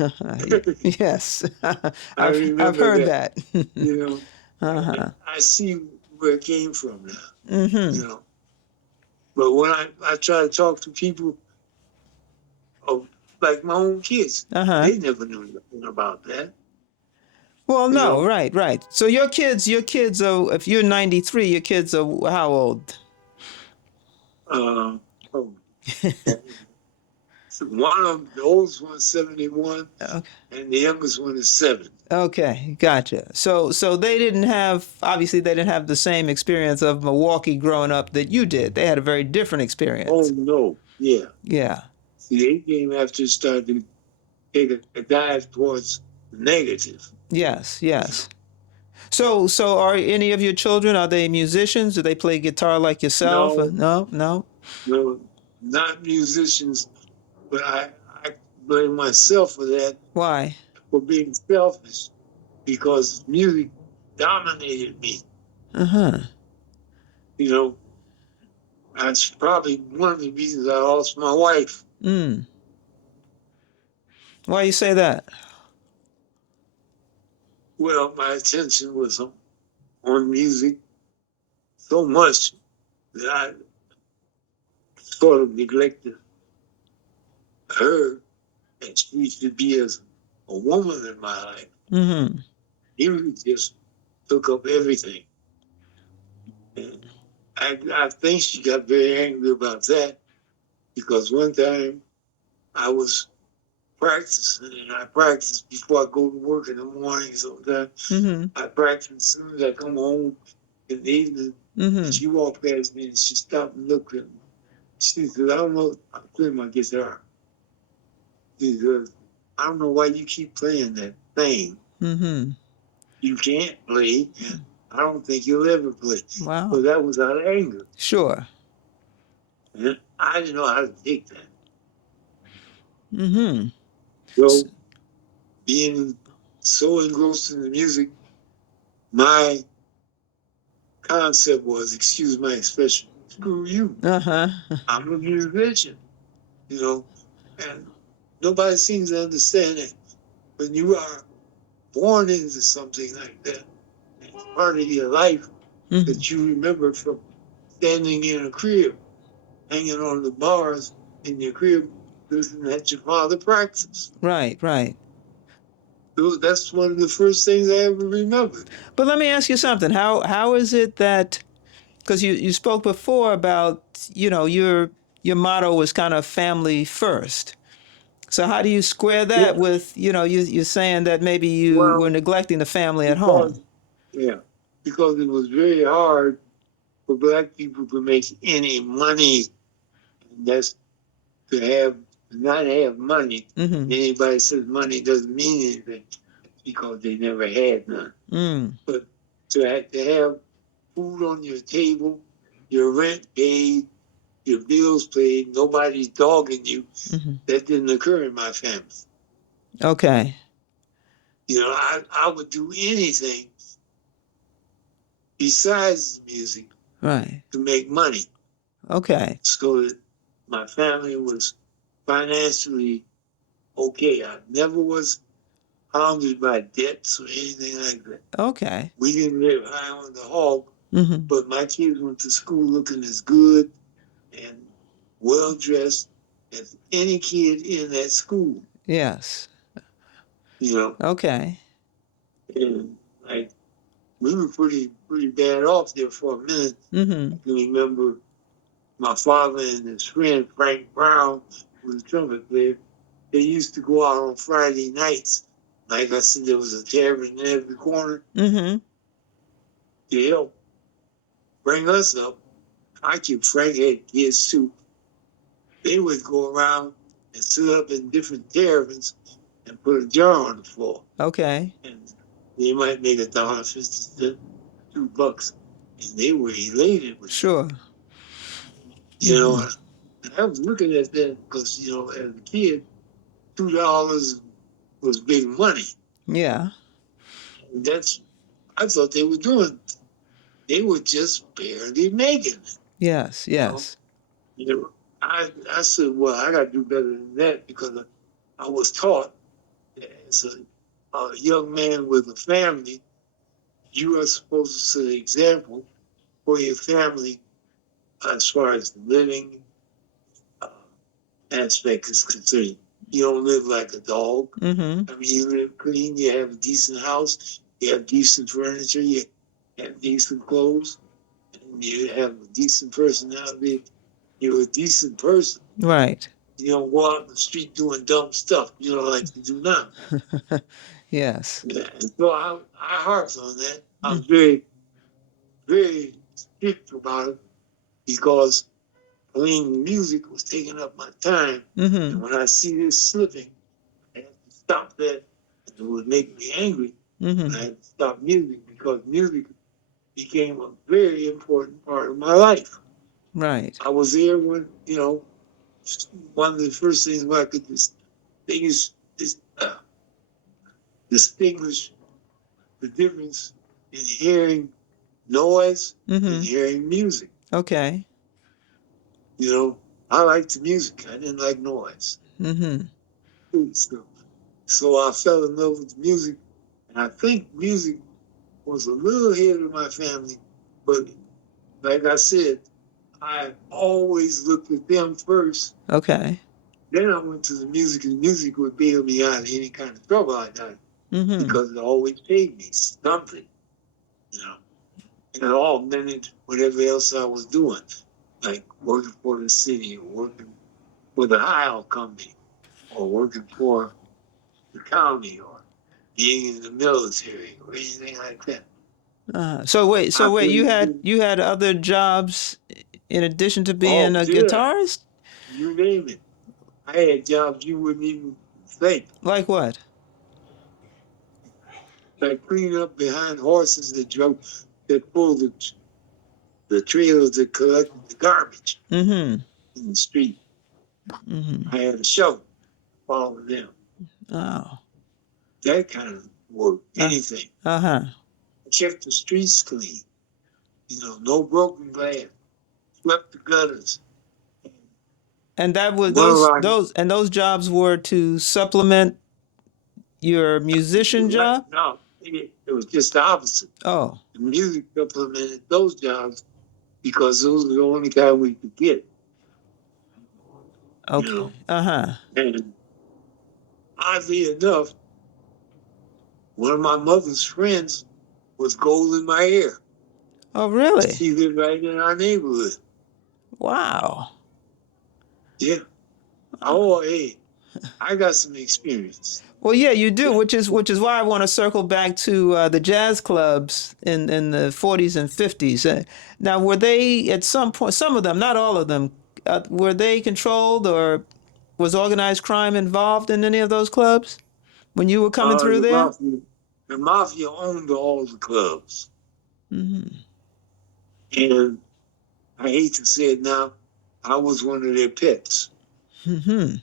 Yes. I've heard that. Uh-huh. I see where it came from now. Mm-hmm. But when I try to talk to people, like my own kids, they never knew nothing about that. Well, no, right. So your kids are, if you're 93, your kids are how old? One of them, the oldest one is 71, Okay. and the youngest one is 7. Okay, gotcha. So they didn't have the same experience of Milwaukee growing up that you did. They had a very different experience. Oh, no. Yeah. Yeah. See, they came after started to take a dive towards the negative. Yes. So are any of your children, are they musicians? Do they play guitar like yourself? No. No, not musicians, but I blame myself for that. Why? For being selfish, because music dominated me. Uh-huh. You know, that's probably one of the reasons I lost my wife. Mm. Why you say that? Well, my attention was on music so much that I sort of neglected her, and she should be as a woman in my life. Mm-hmm. Music just took up everything. And I think she got very angry about that because one time I was practicing, and I practice before I go to work in the morning. Sometimes Mm-hmm. I practice as soon as I come home in the evening. Mm-hmm. And she walked past me and she stopped and looked at me. She said, I don't know, I play my guitar. She said, I don't know why you keep playing that thing. Mm-hmm. You can't play. I don't think you'll ever play. Wow. So that was out of anger. Sure. And I didn't know how to take that. Mm-hmm. So being so engrossed in the music, my concept was, excuse my expression, screw you. Uh-huh. I'm a musician, you know, and nobody seems to understand that when you are born into something like that, it's part of your life Mm-hmm. that you remember from standing in a crib, hanging on the bars in your crib, listening at your father practice. Right, right. So that's one of the first things I ever remembered. But let me ask you something. How is it that, because you spoke before about, your motto was kind of family first. So how do you square that Yeah, with, you're saying that maybe you well, were neglecting the family at because home? yeah, because it was very hard for black people to make any money. And that's to have not have money. Mm-hmm. Anybody says money doesn't mean anything because they never had none. Mm. But to have food on your table, your rent paid, your bills paid, nobody's dogging you. Mm-hmm. That didn't occur in my family. Okay. You know, I would do anything besides the music Right. to make money Okay. so that my family was financially okay. I never was hounded by debts or anything like that. Okay. We didn't live high on the hog, Mm-hmm. but my kids went to school looking as good and well dressed as any kid in that school, Yes. you know. Okay. And like we were pretty bad off there for a minute. Mm-hmm. I can remember my father and his friend Frank Brown, who was a trumpet player. They used to go out on Friday nights. Like I said, there was a tavern in every corner Mm-hmm. to help bring us up. I keep Frank had kids too. They would go around and sit up in different taverns and put a jar on the floor. Okay. And they might make $1.50, $2, and they were elated with it. Sure. You know, Mm-hmm. and I was looking at that because, you know, as a kid, $2 was big money. Yeah. And that's, I thought they were doing. They were just barely making it. Yes. You know, Yes. you know I said, well, I got to do better than that because I was taught as a young man with a family, you are supposed to set an example for your family as far as the living uh, aspect is concerned. You don't live like a dog. Mm-hmm. I mean, you live clean, you have a decent house, you have decent furniture, you have decent clothes, and you have a decent personality. You're a decent person. Right. You don't go out in the street doing dumb stuff, you know, like you do now. Yes. Yeah. And so I harped on that. I Mm. was very, very strict about it because playing music was taking up my time. Mm-hmm. And when I see this slipping, I had to stop that. And it would make me angry. Mm-hmm. And I had to stop music because music became a very important part of my life. Right. I was there when, you know, one of the first things where I could distinguish the difference in hearing noise and Mm-hmm. hearing music. Okay. You know, I liked the music. I didn't like noise. Mm-hmm. So I fell in love with music, and I think music was a little ahead of my family. But like I said, I always looked at them first. Okay. Then I went to the music, and music would bail me out of any kind of trouble I got Mm-hmm. because it always paid me something, you know. And it augmented whatever else I was doing, like working for the city or working for the oil company or working for the county or being in the military or anything like that. So I wait, you played, had other jobs in addition to being oh, a yeah, guitarist? you name it. I had jobs you wouldn't even think, Like what? like cleaning up behind horses that pull the trailers that collect the garbage Mm-hmm. in the street. Mm-hmm. I had a show following them. Oh. That kind of work, Uh, anything. uh-huh. I kept the streets clean, no broken glass, swept the gutters. And that was One of our, those jobs were to supplement your musician job? no, it was just the opposite. Oh, The music supplemented those jobs because those were the only kind we could get, you okay. know. Uh-huh. And oddly enough, one of my mother's friends was gold in my hair. Oh, really? She lived right in our neighborhood. Wow. Yeah. Oh, hey, I got some experience. Well, yeah, you do, Yeah. which is why I want to circle back to the jazz clubs in the 40s and 50s. Now, were they at some point, some of them, not all of them, were they controlled or was organized crime involved in any of those clubs when you were coming through The there? mafia, the mafia owned all the clubs, Mm-hmm. and I hate to say it now, I was one of their pets. Mm-hmm.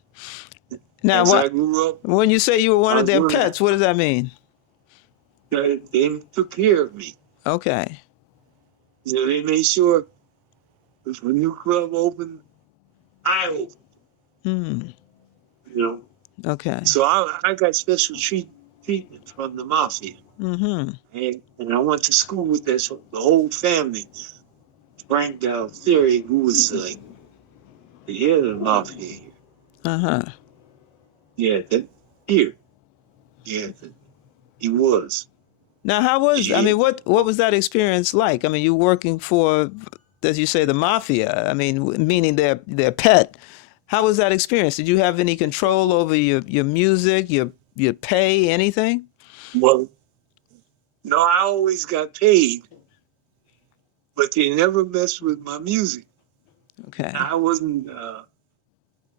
Now, As I what grew up, when you say you were one I of was their one of pets, what does that mean? they took care of me. Okay. They made sure if a new club opened, I opened. Hmm. You know, Okay. so I got special treatment from the mafia, Mm-hmm. and I went to school with that so the whole family. Frank Theory, who was like the head of the mafia. Uh-huh. Yeah, that here. Yeah, he was. Now, I Yeah. mean, what was that experience like? I mean, you working for, as you say, the mafia. I mean, meaning their pet. How was that experience? Did you have any control over your music, your pay, anything? Well, no, I always got paid, but they never messed with my music. Okay. I wasn't.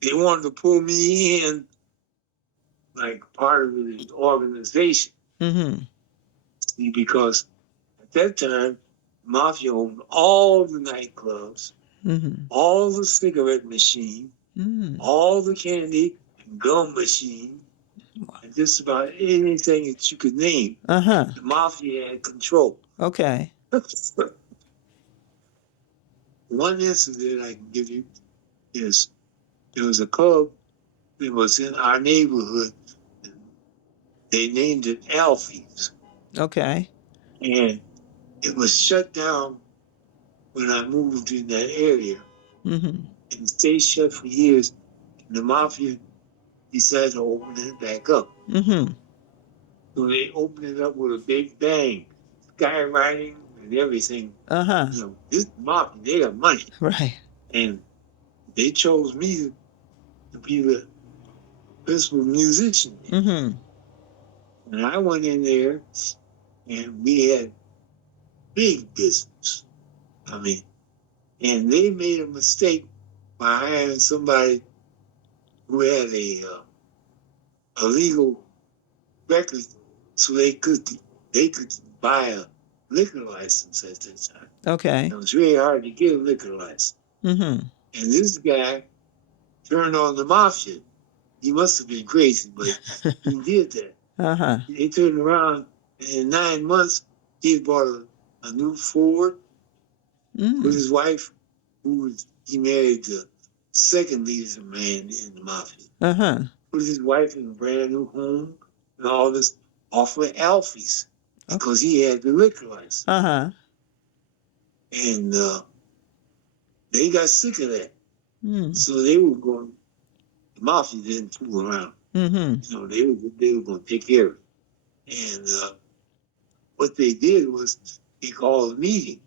They wanted to pull me in like part of the organization. Mm-hmm. See, because at that time, mafia owned all the nightclubs, Mm-hmm. all the cigarette machines, Mm. all the candy and gum machines, and just about anything that you could name. Uh-huh. The mafia had control. Okay. One incident I can give you is there was a club that was in our neighborhood. They named it Alfie's, Okay. and it was shut down when I moved in that area, Mm-hmm. and it stayed shut for years. And the mafia decided to open it back up. Mm-hmm. So they opened it up with a big bang, skywriting and everything. Uh-huh. This mafia, they got money. Right. And they chose me to be the principal musician. Mm-hmm. And I went in there and we had big business. I mean, and they made a mistake by hiring somebody who had a legal record so they could buy a liquor license at that time. Okay. It was really hard to get a liquor license. Mm-hmm. And this guy turned on the mafia. He must have been crazy, but he did that. Uh-huh. They turned around, and in 9 months, he had bought I knew Ford with Mm. his wife, he married the second leading man in the mafia. Uh-huh. Put his wife in a brand new home and all this off of Alfie's Okay. because he had the liquor license. Uh-huh. And they got sick of that. Mm. So they were going, the mafia didn't fool around. Mm-hmm. You know, they were going to take care of it. And what they did was they called a meeting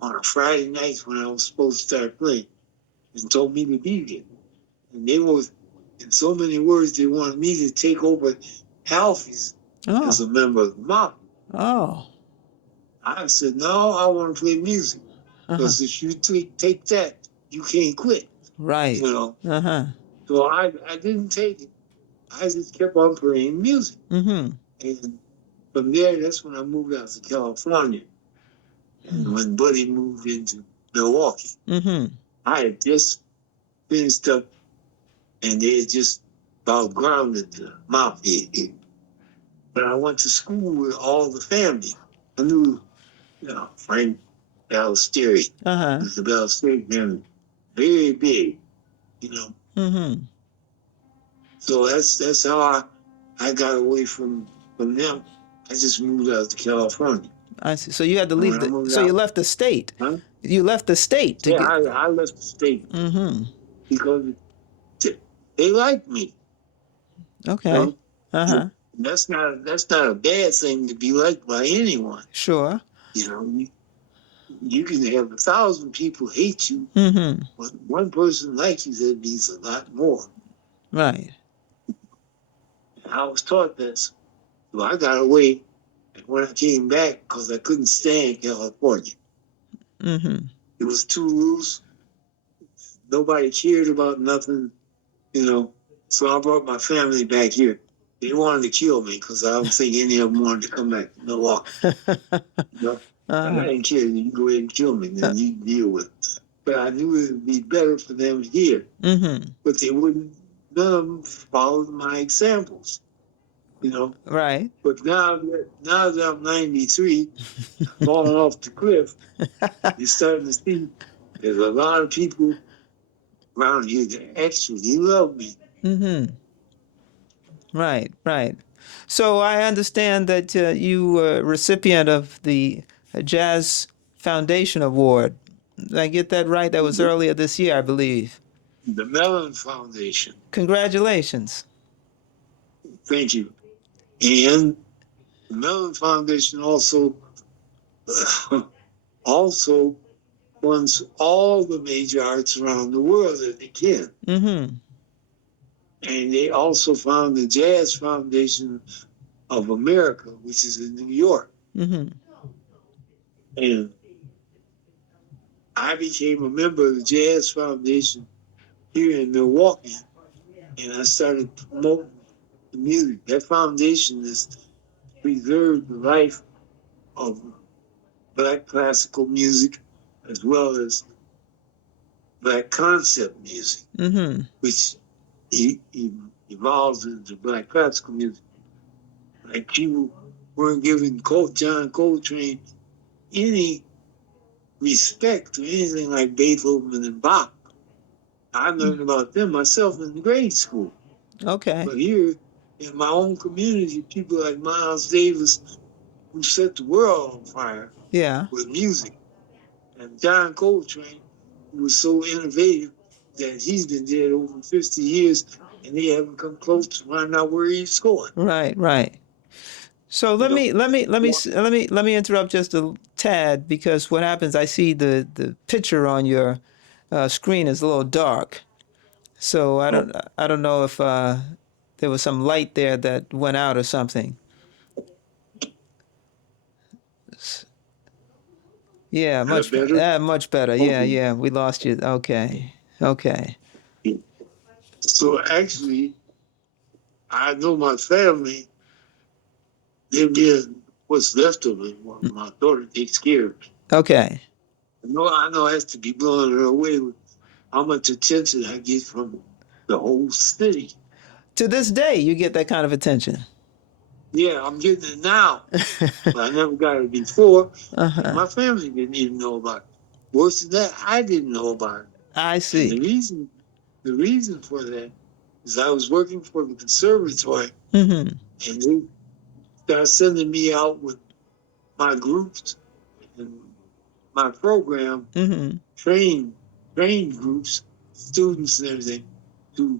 on a Friday night when I was supposed to start playing and told me to be there. And they was, in so many words, they wanted me to take over Alfie's as Oh. a member of the mafia. Oh. I said, no, I want to play music. Uh-huh. Because if you take that, you can't quit. Right. You know. Uh-huh. So I didn't take it. I just kept on playing music. Mm-hmm. And from there, that's when I moved out to California. And when Buddy moved into Milwaukee, Mm-hmm. I had just finished up and they had just about grounded the mafia here. But I went to school with all the family. I knew, you know, Frank Ballesteri, Uh-huh. the Ballesteri family, very big, you know. Mm-hmm. So that's how I got away from them. I just moved out to California. I see. So you had to And leave when I moved so you out, left the state. huh? You left the state to Yeah, get. I left the state Mm-hmm. because they liked me. You Okay. know? Uh-huh. That's not a bad thing to be liked by anyone. Sure. You know, you can have 1,000 people hate you, Mm-hmm. but one person likes you, that means a lot more. Right. And I was taught this. So I got away. And when I came back, because I couldn't stand California, Mm-hmm. it was too loose. Nobody cared about nothing, you know. So I brought my family back here. They wanted to kill me because I don't think any of them wanted to come back to Milwaukee. You know? I Uh-huh. didn't care. You go ahead and kill me, then you deal with it. But I knew it would be better for them here. Mm-hmm. But they wouldn't, none of them followed my examples, you know. Right. But now that I'm 93, falling off the cliff, you're starting to see there's a lot of people around here that actually love me. Mm-hmm. Right. Right. So I understand that you were recipient of the Jazz Foundation Award. Did I get that right? That was earlier this year, I believe. The Mellon Foundation, Congratulations. thank you. And the Mellon Foundation also also funds all the major arts around the world that they can. Mm-hmm. And they also found the Jazz Foundation of America, which is in New York. Mm-hmm. And I became a member of the Jazz Foundation here in Milwaukee, and I started promoting the music. That foundation is to preserve the life of Black classical music as well as Black concept music, Mm-hmm. which evolves into Black classical music. Like people weren't giving John Coltrane any respect or anything like Beethoven and Bach. I learned about them myself in grade school. Okay. But here in my own community, people like Miles Davis, who set the world on fire Yeah. with music, and John Coltrane, who was so innovative that he's been dead over 50 years and they haven't come close to finding out where he's going. Right. Right. So You know, let me interrupt just a tad, because what happens, I see the picture on your screen is a little dark. So I don't know if there was some light there that went out or something. Yeah, that better? much better. Yeah, Okay. yeah. We lost you. Okay. Okay. So actually, I know my family, they're getting what's left of it. My daughter takes care of it. Okay. I know I have to be blowing her away with how much attention I get from the whole city. To this day, you get that kind of attention. Yeah, I'm getting it now, but I never got it before. And Uh-huh. my family didn't even know about it. Worse than that, I didn't know about it. I And see. the reason for that is I was working for the conservatory, Mm-hmm. and they started sending me out with my groups and my program, Mm-hmm. train groups, students and everything, to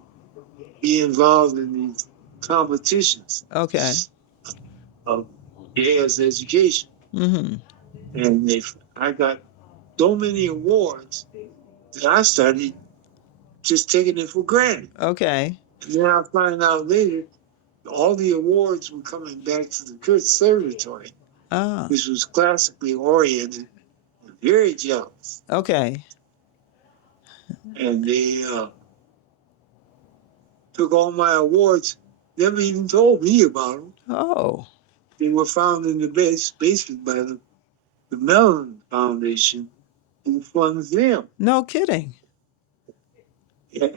be involved in these competitions Okay. of jazz education. Mm-hmm. And I got so many awards that I started just taking it for granted. Okay. And then I find out later all the awards were coming back to the conservatory, Ah. which was classically oriented and very jealous. Okay. And they took all my awards, never even told me about them. Oh. They were found in the basement by the Mellon Foundation, who funds them. No kidding.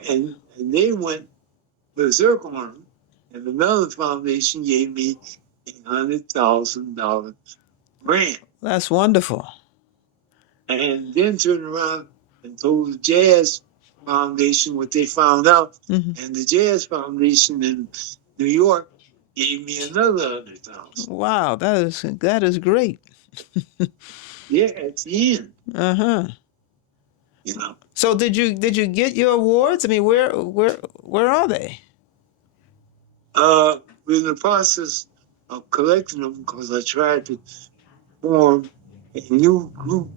And they went berserk on them. And the Mellon Foundation gave me $100,000 grant. That's wonderful. And then turned around and told the Jazz Foundation what they found out. Mm-hmm. And the Jazz Foundation in New York gave me another 100,000. Wow, that is great. Yeah, at the end, Uh-huh. you know. So did you get your awards? I mean, where are they? We're in the process of collecting them because I tried to form a new group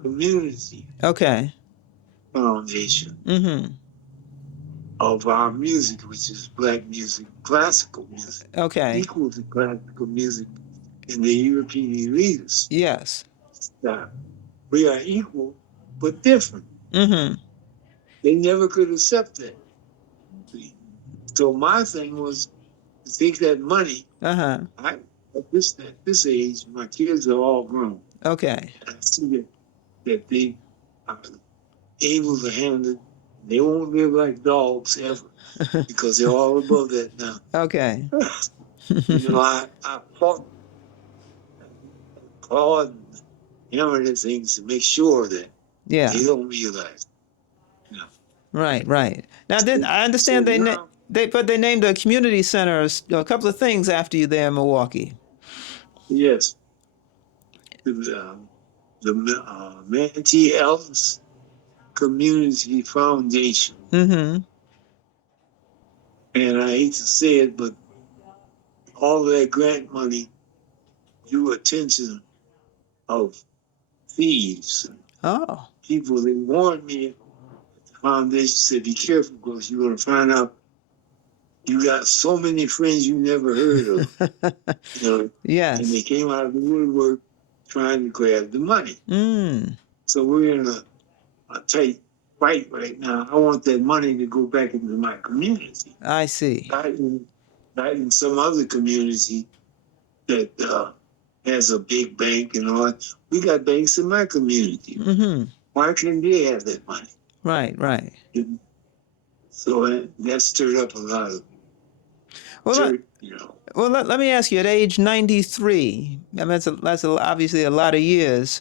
community Okay. foundation Mm-hmm. of our music, which is black music, classical music, Okay. equal to classical music in the European elites. Yes. We are equal, but different. Mm-hmm. They never could accept that. So my thing was to take that money. Uh-huh. At this age, my kids are all grown. Okay. I see that they are able to handle it. They won't live like dogs ever because they're all above that now. Okay. You know, I fought clawed and hammered at things to make sure that Yeah. they don't realize. You know. Right, right. Now, then I So understand now, they named a community center, a couple of things after you there in Milwaukee. yes, the Manty Ellis Community Foundation. Mm-hmm. And I hate to say it, but all that grant money drew attention of thieves. Oh. People, they warned me at the foundation, said, be careful because you're going to find out you got so many friends you never heard of. You know, Yes. and they came out of the woodwork trying to grab the money. Mm. So we're in a tight fight right now. I want that money to go back into my community. I see. Not in some other community that has a big bank and all that. We got banks in my community. Mm-hmm. Why can't they have that money? Right, right. So that stirred up a lot of dirt, you know. Well, let me ask you, at age 93, I mean, that's obviously a lot of years.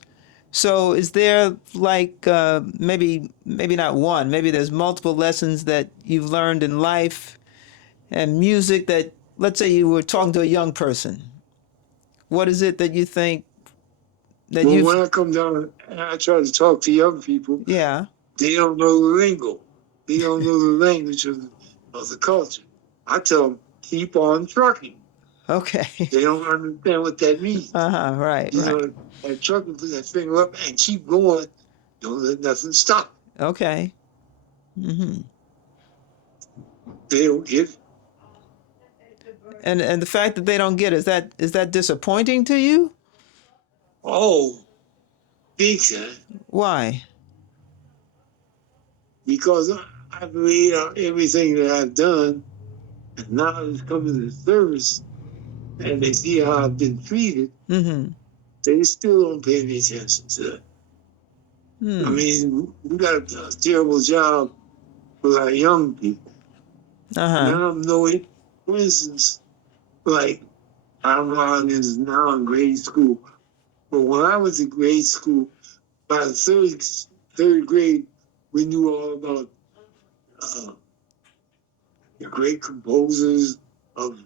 So is there like maybe not one, maybe there's multiple lessons that you've learned in life and music that, let's say you were talking to a young person. What is it that you think that Well, you when I come down and I try to talk to young people, Yeah. they don't know the lingo. They don't know the language of the culture. I tell them, keep on trucking. Okay. They don't understand what that means. Uh-huh, right, You right. know, that trucking, put that finger up and keep going. Don't let nothing stop. Okay. Mm-hmm. They don't get it. And the fact that they don't get it, is that disappointing to you? Oh, big time. Why? Because I've laid out everything that I've done, and now it's coming to service, and they see how I've been treated. Mm-hmm. They still don't pay any attention to it. I mean, we got a terrible job with our young people. Uh-huh. And I don't know it. For instance, like I don't know how it is now in grade school, but when I was in grade school, by the third grade, we knew all about uh, the great composers of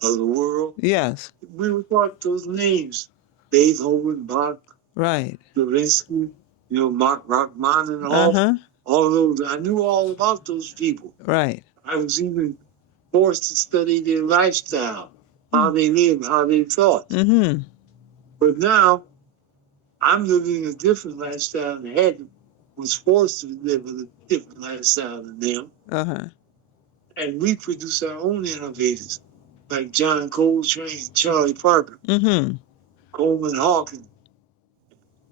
the world. Yes. We were taught those names: Beethoven, Bach, Right. Stravinsky, Mark Rachman, and Uh-huh. all those. I knew all about those people. Right. I was even forced to study their lifestyle, how they lived, how they thought. Mm-hmm. But now I'm living a different lifestyle and was forced to live a different lifestyle than them. Uh-huh. And we produce our own innovators, like John Coltrane, Charlie Parker, Mm-hmm. Coleman Hawkins,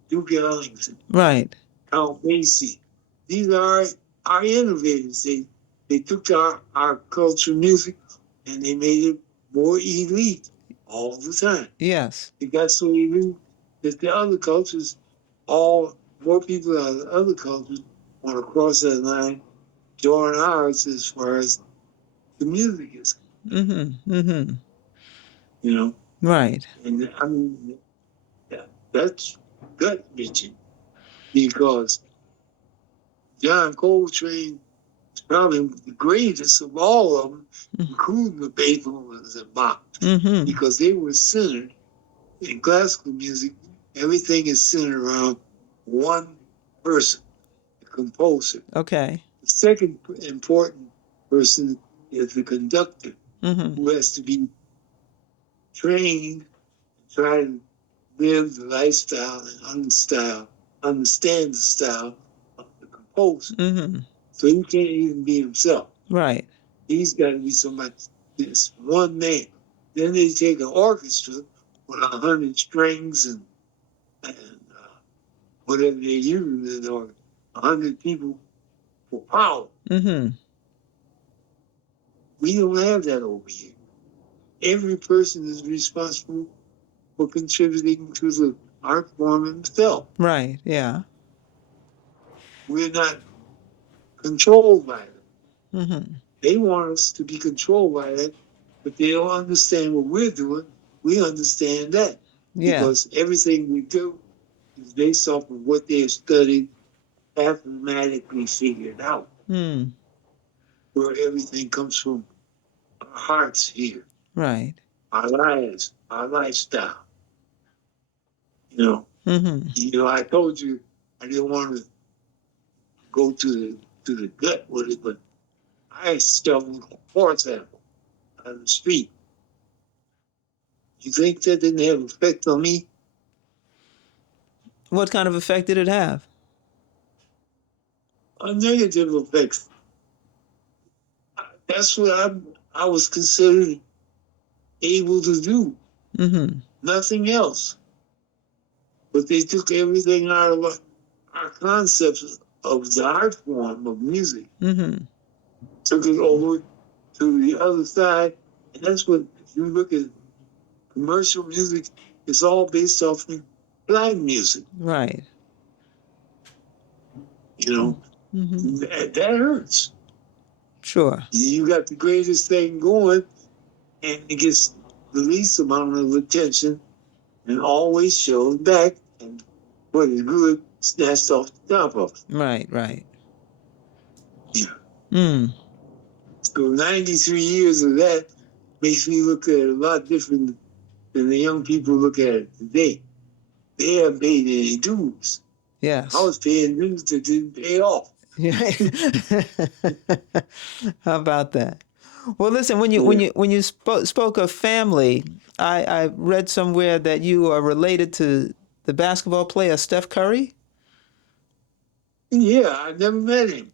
Duke Ellington, Right. Count Basie. These are our innovators. They took our culture music and they made it more elite all the time. Yes. It got so elite that the other cultures, more people out of the other cultures want to cross that line, join ours as far as the music is, Mm-hmm. Mm-hmm. you know. Right. And I mean, that's gut wrenching because John Coltrane is probably the greatest of all of them, including the Beethovens and Bach, Mm-hmm. because they were centered in classical music. Everything is centered around one person, the composer. Okay. The second important person is the conductor, Mm-hmm. who has to be trained to try to live the lifestyle and understand the style of the composer. Mm-hmm. So he can't even be himself. Right. He's got to be somebody, this one man. Then they take an orchestra with 100 strings and whatever they use, or 100 people for power. Mm-hmm. We don't have that over here. Every person is responsible for contributing to the art form himself. Right. Yeah. We're not controlled by them. Mm-hmm. They want us to be controlled by that, but they don't understand what we're doing. We understand that Yeah. because everything we do is based off of what they have studied, mathematically figured out, Mm. where everything comes from our hearts here, Right. our lives, our lifestyle. Mm-hmm. I told you I didn't want to go to the gut with it, but I stumbled a horse apple on the street. You think that didn't have an effect on me? What kind of effect did it have? A negative effect. That's what I was considered able to do. Mm-hmm. Nothing else. But they took everything out of our concepts of the art form of music, Mm-hmm. took it over to the other side. And that's what, if you look at commercial music, it's all based off of black music. Right. Mm-hmm. That hurts. Sure. You got the greatest thing going, and it gets the least amount of attention and always shows back, and what is good snatched off the top of it. Right. Right. Yeah. Mm. So 93 years of that makes me look at it a lot different than the young people look at it today. They haven't paid any dues. Yes. I was paying dues that didn't pay off. How about that? Well, listen. When you spoke of family, I read somewhere that you are related to the basketball player Steph Curry. Yeah, I never met him.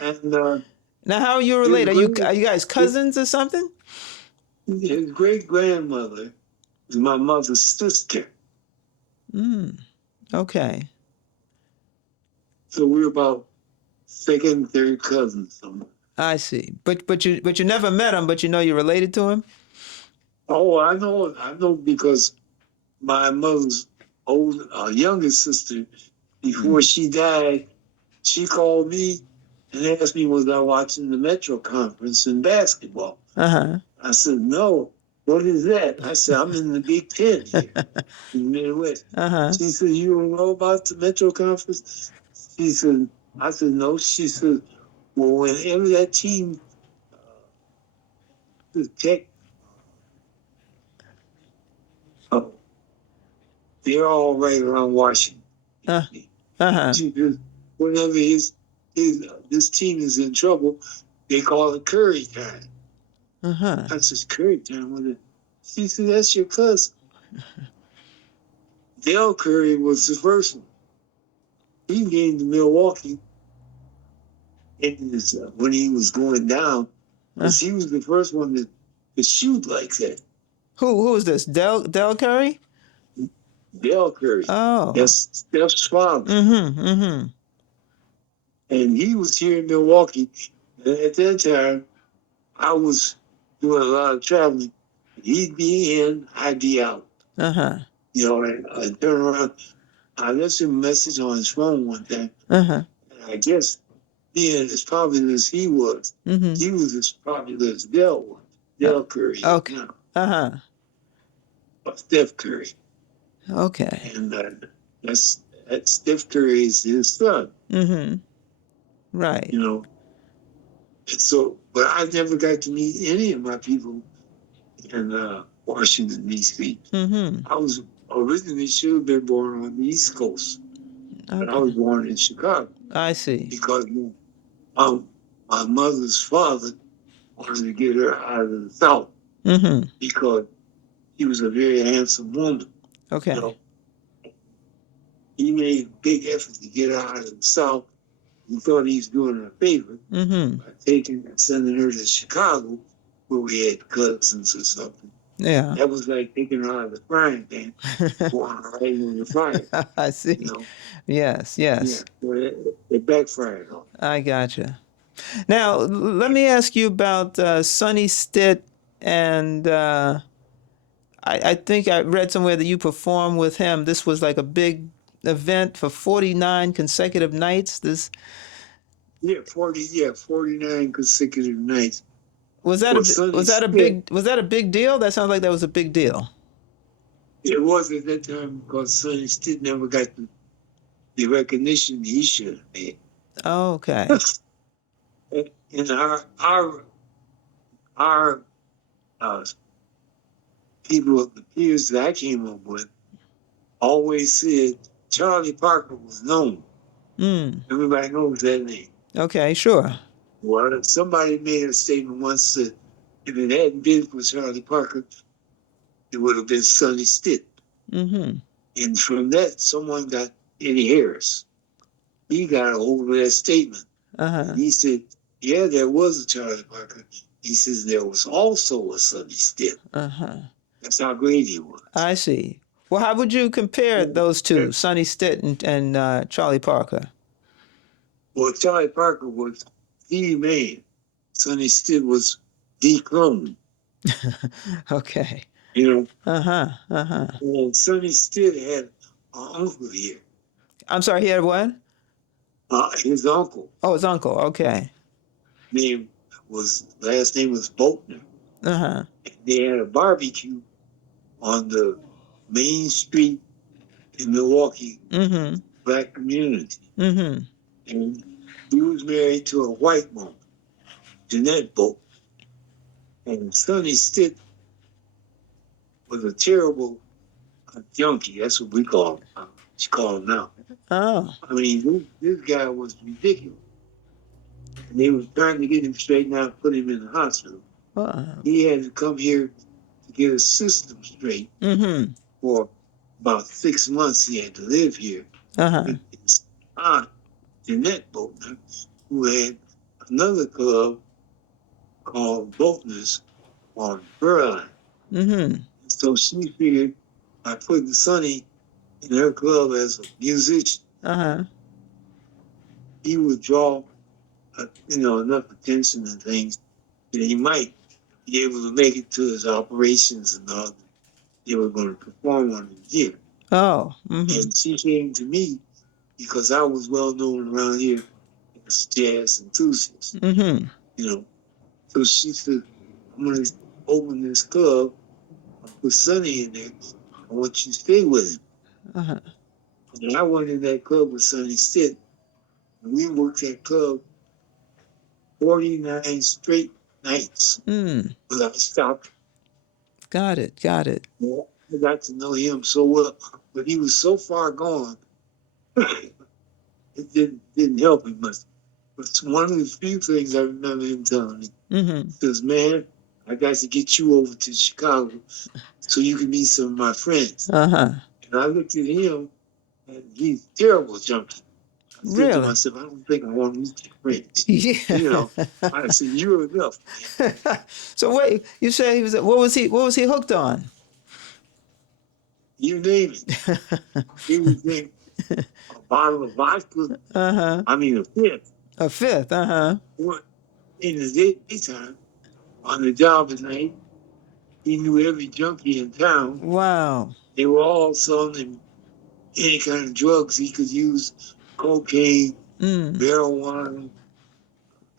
And Now, how are you related? Are you guys cousins or something? his great grandmother is my mother's sister. Mm. Okay. So we're about second, third cousins. I see. But you never met him, but you know you're related to him? Oh, I know because my mother's youngest sister, before she died, she called me and asked me was I watching the Metro Conference in basketball. Uh-huh. I said no, what is that? I said, I'm in the Big Ten here in the Midwest. Uh-huh. She said, you don't know about the Metro Conference? She said, I said, no. She said, well, whenever that team, the Tech, uh, they're all right around Washington. Uh, uh-huh. She said, whenever this team is in trouble, they call it Curry time. Uh-huh. I said, Curry time? What is-" She said, that's your cousin. Dale Curry was the first one. He came to Milwaukee when he was going down, because he was the first one to shoot like that. Who is this? Del Curry? Dale Curry. Oh. That's Steph's father. Mm-hmm. Mm-hmm. And he was here in Milwaukee. And at that time, I was doing a lot of traveling. He'd be in, I'd be out. Uh-huh. You know, and I'd turn around. I left him a message on his phone one time. Uh-huh. And I guess being as popular as he was, Mm-hmm. he was as popular as Dale was. Dale Curry. Okay. You know, Uh-huh. Steph Curry. Okay. And that's Steph Curry is his son. Mm-hmm. Right. You know. And so, but I never got to meet any of my people in Washington, D.C. Mm-hmm. I was originally should have been born on the East Coast, but I was Okay. born in Chicago I see. because my mother's father wanted to get her out of the South Mm-hmm. because she was a very handsome woman. Okay. You know, he made a big effort to get her out of the South. He thought he was doing her a favor Mm-hmm. by taking and sending her to Chicago, where we had cousins or something. Yeah. That was like taking her out of the frying pan, pouring her right in the fire. I see. You know? Yes, Yeah, yes. so it backfired on. I gotcha. Now, let me ask you about Sonny Stitt, and I think I read somewhere that you performed with him. This was like a big event for 49 consecutive nights. This 49 consecutive nights. was that Well, a Sonny was that a Stitt, big was that a big deal? That sounds like that was a big deal. it was at that time because Sonny Stitt never got the recognition he should have had. Oh, okay. And our people, the peers that I came up with, always said Charlie Parker was known. Mm. Everybody knows that name. Okay, sure. Well, somebody made a statement once that if it hadn't been for Charlie Parker, it would have been Sonny Stitt. Mm-hmm. And from that, someone got Eddie Harris. He got a hold of that statement. Uh-huh. And he said, yeah, there was a Charlie Parker. He says there was also a Sonny Stitt. Uh-huh. That's how great he was. I see. Well, how would you compare those two, Sonny Stitt and Charlie Parker? Well, Charlie Parker was the man. Sonny Stitt was the clone. Okay. You know, Uh-huh. Uh-huh. and Sonny Stitt had an uncle here. I'm sorry, he had what? His uncle Oh, his uncle. Okay. last name was Boatner. Uh-huh. They had a barbecue on the main street in Milwaukee, Mm-hmm. black community. Mm-hmm. And he was married to a white woman, Jeanette Boat. And Sonny Stitt was a terrible junkie. That's what we call him. She call him now. Oh. I mean, this guy was ridiculous. And they were trying to get him straightened out and put him in the hospital. He had to come here to get his system straight. Mm-hmm. For about 6 months, he had to live here. Uh-huh. With his aunt, Jeanette Boatner, who had another club called Boatner's on Berline. Mm-hmm. So she figured by putting Sonny in her club as a musician, Uh-huh. he would draw, enough attention and things that he might be able to make it to his operations and all. They were going to perform on him here. Oh. Mm-hmm. And she came to me because I was well known around here as a jazz enthusiast. Mm-hmm. So she said, I'm going to open this club put Sonny in there. I want you to stay with him. Uh-huh. And I went in that club with Sonny Stitt. And we worked that club 49 straight nights without stopping. Got it. Got it. Yeah, I got to know him so well, but he was so far gone, it didn't help him much. But it's one of the few things I remember him telling me. He says, "Man, I got to get you over to Chicago so you can meet some of my friends." Uh-huh. And I looked at him, and he's a terrible junkie. I said to Really? myself, "I don't think I want to meet your friends." Yeah. You know, I said, "You're enough, man." So wait, you say he was what was he hooked on? You name it. He would drink a bottle of vodka. Uh-huh. I mean, a fifth. A fifth, uh-huh. In the daytime, on the job at night, he knew every junkie in town. Wow. They were all selling him any kind of drugs he could use: cocaine, marijuana,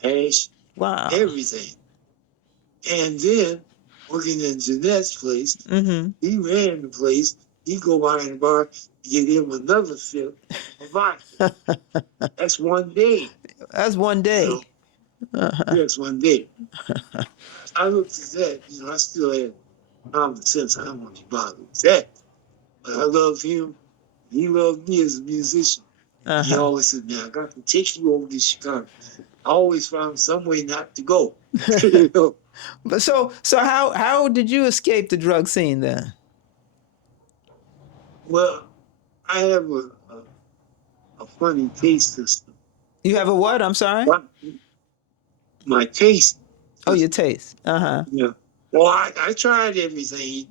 hash, Wow. everything. And then, working in Jeanette's place, he ran the place. He'd go by in the bar, get him another fifth of vodka. That's one day. That's one day. You know? That's one day. I looked at that, I still had common sense. I don't want to bother with that. But I loved him. He loved me as a musician. He always said, "Man, I got to take you over to Chicago." I always found some way not to go. You know? But so how did you escape the drug scene then? Well, I have a funny taste system. You have a what? I'm sorry? My taste. Oh, your taste. Uh-huh. Yeah. Well, I tried everything.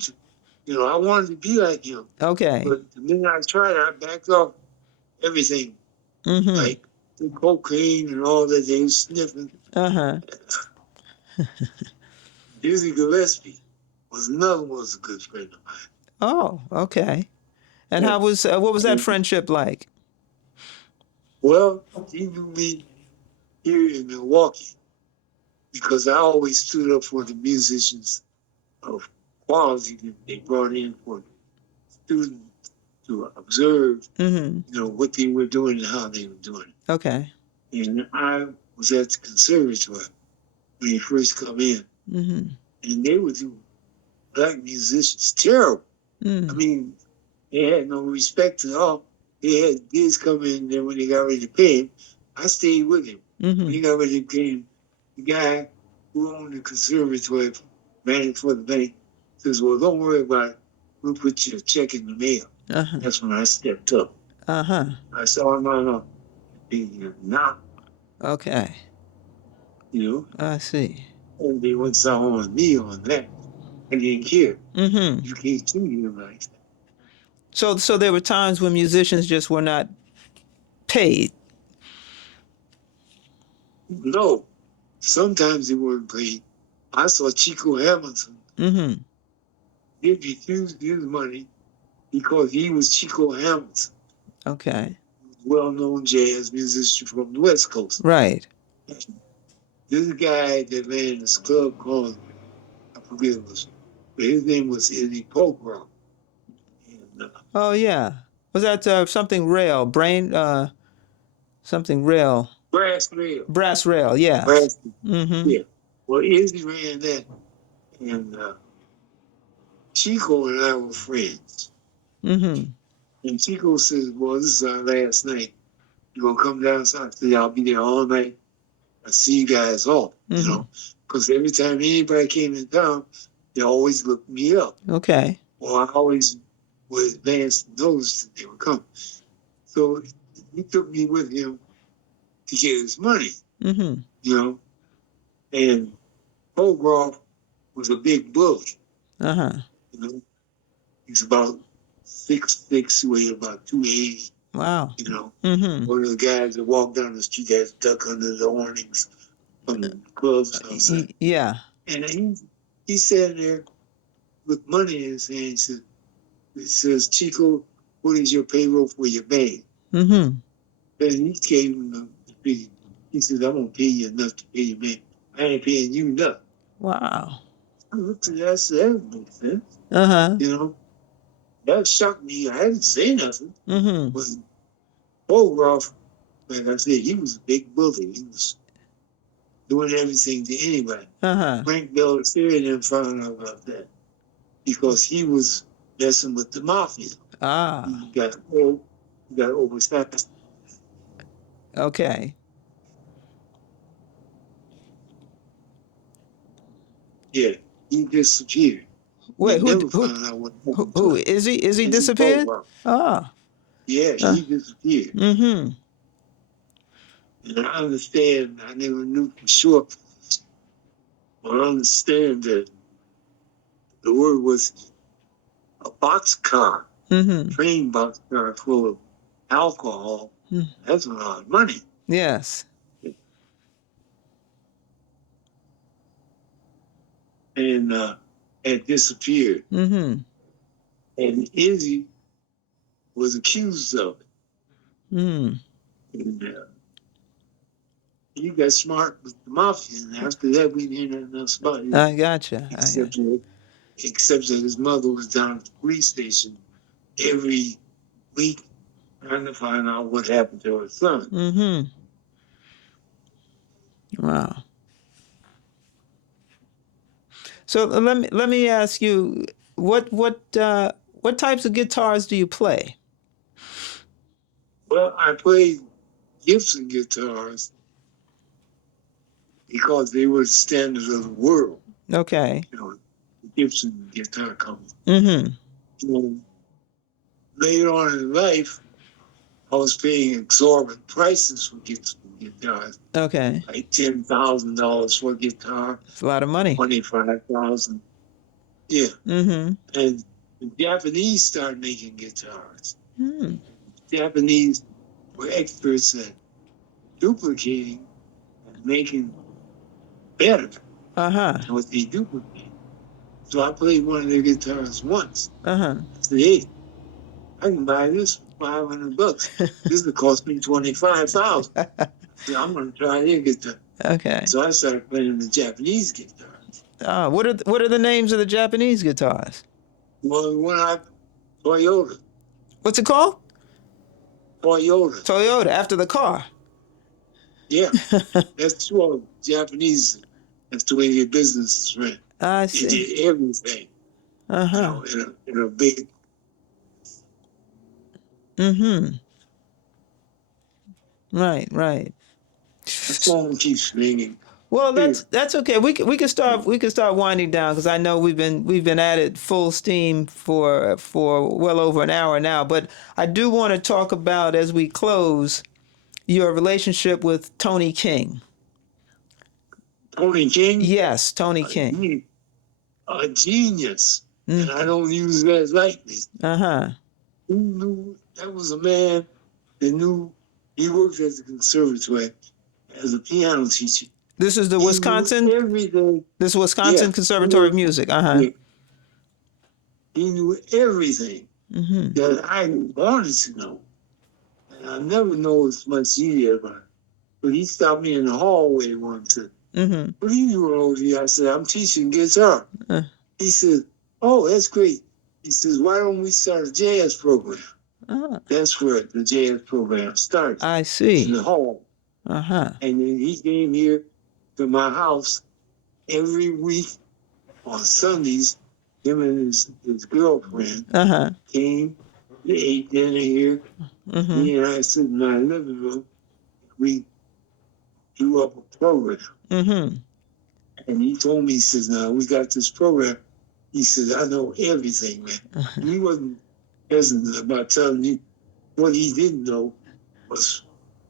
I wanted to be like him. Okay. But the minute I tried it, I backed off everything. Like the cocaine and all that they were sniffing. Uh-huh. Dizzy Gillespie was another one, was a good friend of mine. Oh, okay. And how was what was that friendship like? Well, he knew me here in Milwaukee because I always stood up for the musicians of quality that they brought in for students to observe, what they were doing and how they were doing it. Okay. And I was at the conservatory when he first come in, and they would do black musicians terrible. I mean, they had no respect at all. They had kids come in there when they got ready to pay him. I stayed with him. When he got ready to pay him, the guy who owned the conservatory, ran it for the bank, says, "Well, don't worry about it. We'll put you a check in the mail." That's when I stepped up. I said, "Oh, no. Nah." Okay. I see. And they went on me on that. I didn't care. You can't treat him like that. So there were times when musicians just were not paid. No. Sometimes they weren't paid. I saw Chico Hamilton. He refused his money because he was Chico Hamilton. Okay. Well-known jazz musician from the West Coast. Right. This guy that ran this club called, I forget what it was, but his name was Eddie Pogrow. Oh yeah. Was that something rail? Something rail. Brass Rail. Brass rail, yeah. Yeah. Well, Izzy ran that, and Chico and I were friends. And Chico says, "Well, this is our last night. You gonna come down?" So I said, "I'll be there all night. I see you guys off, because every time anybody came in town, they always looked me up. Okay. Well, I always would advance notice that they would come. So he took me with him to get his money, and Holgroff was a big bully. He's about 6'6", weighed about 280. Wow. One of the guys that walked down the street that stuck under the awnings from the clubs outside. Yeah. And he's sitting there with money in his hand. He says, "Chico, what is your payroll for your band?" And he gave him the figure. He says, "I'm going to pay you enough to pay your band. I ain't paying you nothing." Wow. I looked at that and said, "That makes sense." Uh-huh. You know, that shocked me. I hadn't said nothing. Mm-hmm. But photograph, like I said, he was a big bully. He was doing everything to anybody. Uh-huh. Frank Bellisario didn't find out about that because he was messing with the mafia. Ah, He got overstepped. okay. Yeah, he disappeared. We Wait, never found out what happened to who him. is he? Is he Is he disappeared? photographed? Ah. Yeah, Uh, he disappeared. mm-hmm. And I understand, I never knew for sure, but I understand that the word was a boxcar, Mm-hmm. train boxcar full of alcohol. Mm. That's a lot of money. Yes. And had disappeared. Mm-hmm. And Izzy was accused of it. Mm. And he got smart with the mafia. And after that, we didn't hear nothing else about it. I gotcha. Except that his mother was down at the police station every week trying to find out what happened to her son. Mm-hmm. Wow. So let me ask you, what types of guitars do you play? Well, I played Gibson guitars because they were the standard of the world. Okay. You know, the Gibson guitar company. Mm-hmm. And later on in life, I was paying exorbitant prices for Gibson guitars, Okay. like $10,000 for a guitar, It's a lot of money. $25,000. Yeah, Mm-hmm. and the Japanese started making guitars. Mm. Japanese were experts at duplicating and making better Uh-huh. than what they duplicate. So I played one of their guitars once. Uh-huh. I said, hey, I can buy this for $500. This will cost me $25,000. So I'm going to try their guitar. Okay. So I started playing the Japanese guitar. What are the names of the Japanese guitars? Well, when I Toyota, What's it called? Toyota. Toyota, after the car. Yeah, that's what Japanese. That's the way their business is ran. I They see. did everything, Uh-huh. in a big. Mm-hmm. Right. That song keeps ringing. Well, that's okay. We can start winding down because I know we've been at it full steam for well over an hour now. But I do want to talk about, as we close, your relationship with Tony King. Tony King, Yes, Tony King. a genius, and I don't use that lightly. Uh-huh. Who knew that was a man that knew he worked at the conservatory as a piano teacher. This is the He Wisconsin. knew everything. This Wisconsin Yeah. Conservatory of Music. Uh-huh. Yeah. He knew everything Mm-hmm. that I wanted to know. And I never know as much either about it. But he stopped me in the hallway one time. Mm-hmm. What are you doing over here? I said, I'm teaching guitar. Uh. He said, oh, that's great. He says, why don't we start a jazz program? Uh, That's where the jazz program started. I In see. the hall. Uh-huh. And then he came here to my house every week on Sundays. Him and his girlfriend Uh-huh. came. They ate dinner here. Mm-hmm. He and I sit in my living room. We drew up a program. Mm-hmm. And he told me, he says, now we got this program. He says, I know everything, man. And he wasn't hesitant about telling you what he didn't know was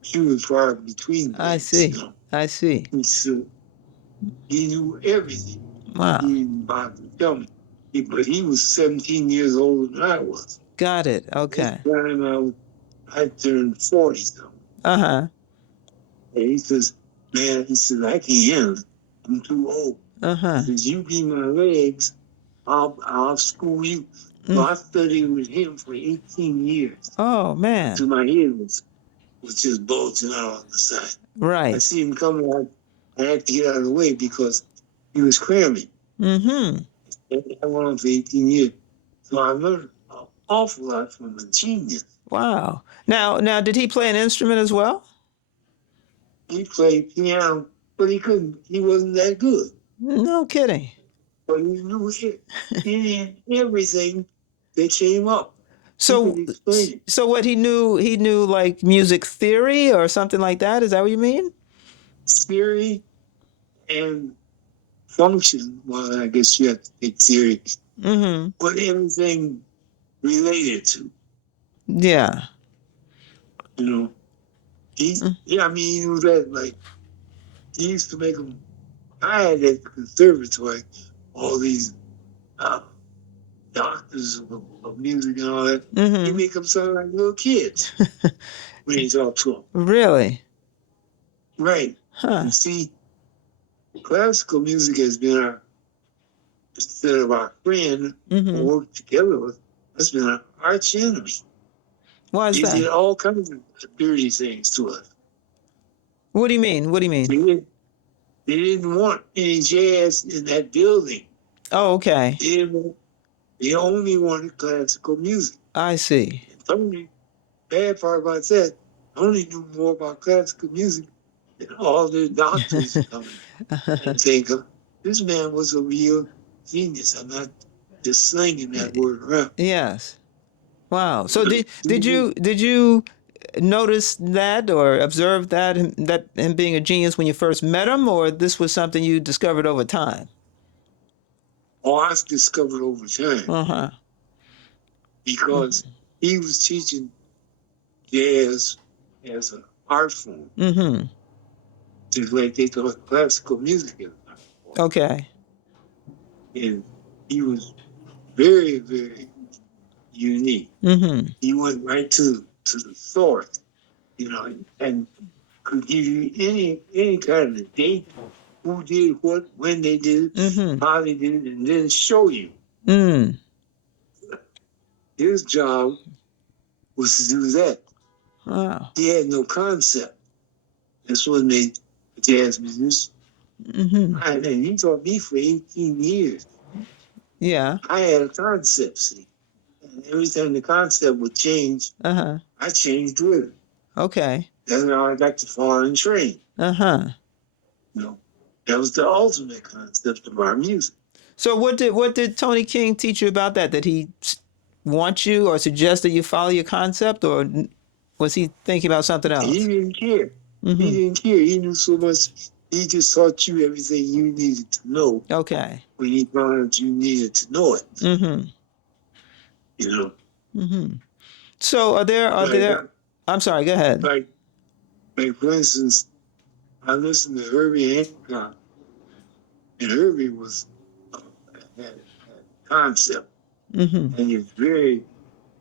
few and far between. I things, see. you know. I see. He said, he knew everything. Wow. He didn't bother to tell me. But he was 17 years older than I was. Got it. Okay. At the time I turned 40 something. Uh-huh. And he says, man, he says, I can't handle it. I'm too old. Uh-huh. He says, you be my legs, I'll school you. So I studied with him for 18 years. Oh, man. Until my head was just bulging out on the side. I Right. see him coming out. I had to get out of the way because he was cramming. Mm-hmm. And I went on for 18 years. So I learned an awful lot from a genius. Wow. Now, did he play an instrument as well? He played piano, but he wasn't that good. No kidding. But he knew everything that came up. He So, could explain it. so what he knew like music theory or something like that. Is that what you mean? Theory and function. Well, I guess you have to take theory. Mm-hmm. But everything related to, Yeah. you know. I mean, he was that, like, he used to make them. I had at the conservatory all these doctors of music and all that. He Mm-hmm. make them sound like little kids when he talked to them. Really? Right. Huh. And see, classical music has been instead of our friend Mm-hmm. who worked together with, has been our arch enemy. Why is They did that? all kinds of dirty things to us. What do you mean? What do you mean? They didn't want any jazz in that building. Oh, okay. They only wanted classical music. I see. And the only bad part about that, I only knew more about classical music than all the doctors coming and think this man was a real genius. I'm not just slinging that word around. Yes. Wow. So did you notice that or observe that him being a genius when you first met him, or this was something you discovered over time? Oh, I've discovered over time Uh-huh. because he was teaching jazz as an art form, Mm-hmm. just like they taught classical music as an art form. Okay. And he was very, very unique. Mm-hmm. He went right to the source, and could give you any kind of date, who did what, when they did it, Mm-hmm. how they did it, and then show you. Mm. His job was to do that. Wow. He had no concept. That's what made jazz musician. Mm-hmm. And he taught me for 18 years. Yeah. I had a concept, see. And every time the concept would change, Uh-huh. I changed with it. Okay. That's how I got to foreign train. Uh-huh. That was the ultimate concept of our music. So what did Tony King teach you about that? Did he want you or suggest that you follow your concept, or was he thinking about something He else? didn't care. Mm-hmm. He didn't care. He knew so much. He just taught you everything you needed to know Okay. when he found out you needed to know it. Mm-hmm. Mm-hmm. So I'm sorry, go ahead. Like for instance, I listened to Herbie Hancock, and Herbie had a concept, Mm-hmm. and he's very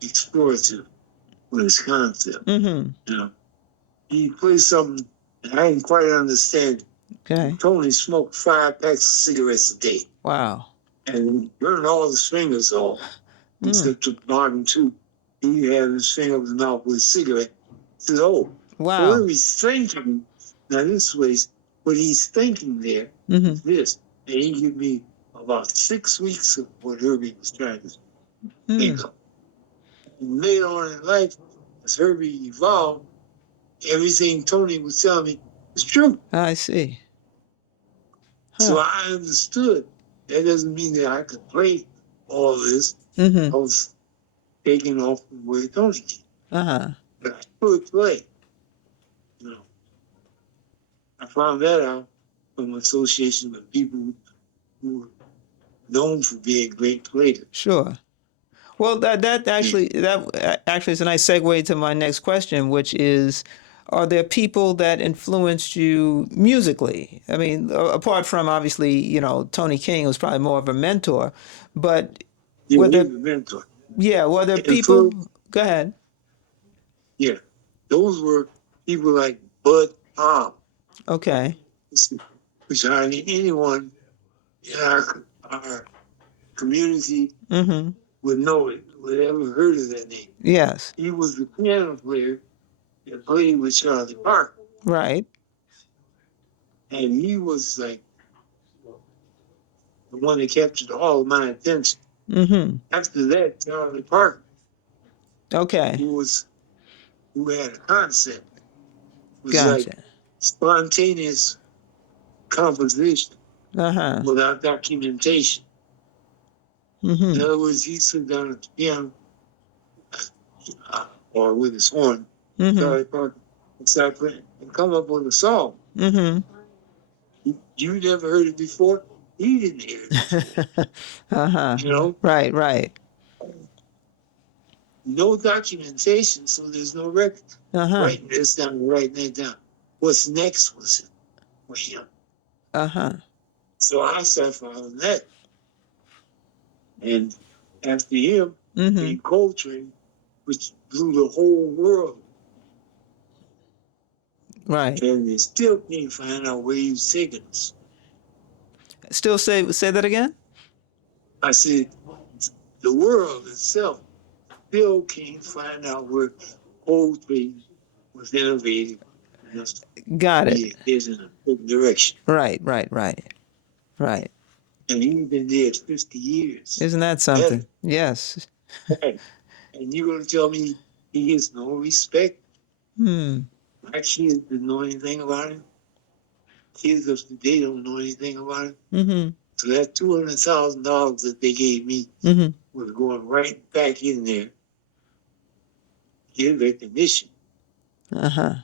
explorative with his concept. Mm-hmm. He plays something that I didn't quite understand. Okay. Tony smoked 5 packs of cigarettes a day. Wow. And burned all his fingers off, except the bottom 2. He had his finger in his mouth with a cigarette. He said, oh, Wow. what he's thinking, now this was, what he's thinking there is this. And he gave me about 6 weeks of what Herbie was trying to think of. And later on in life, as Herbie evolved, everything Tony was telling me was true. I see. Huh. So I understood. That doesn't mean that I could play all this. Mm-hmm. I was taking off from where Tony came. Uh-huh. But I could play. I found that out from association with people who were known for being great players. Sure. Well, that actually is a nice segue to my next question, which is, are there people that influenced you musically? I mean, apart from obviously, Tony King was probably more of a mentor, but Yeah, were he there, was a mentor. were there And people? Go ahead. Yeah, those were people like Bud Palm, Okay. which hardly anyone in our community Mm-hmm. would know it, would ever heard of that name. Yes. He was the piano player that played with Charlie Parker. Right. And he was like the one that captured all of my attention. Mm-hmm. After that, Charlie Parker, Okay. who had a concept, was like Gotcha. spontaneous composition Uh-huh. without documentation. In Mm-hmm. other words, he sit down at the piano or with his horn, Mm-hmm. Charlie Parker, and start playing and come up with a song. Mm-hmm. You never heard it before. He didn't hear it before. Uh-huh. You know, Right, right. no documentation, so there's no record. Uh-huh. Writing this down, writing that down. What's next was it for him. Uh-huh. So I started following that. And after him Mm-hmm. came Coltrane, which blew the whole world. Right. And they still can't find out where he was taking us. Still say that again? I said, the world itself still can't find out where Coltrane was innovative enough Got to it. be headed in a good direction. Right, right, right. Right. And he's been there 50 years. Isn't that something? Yes. Right. And you're going to tell me he gets no respect? Hmm. My kids didn't know anything about him. Kids of today don't know anything about him. Mm-hmm. So that $200,000 that they gave me Mm-hmm. was going right back in there. Get recognition. Uh-huh.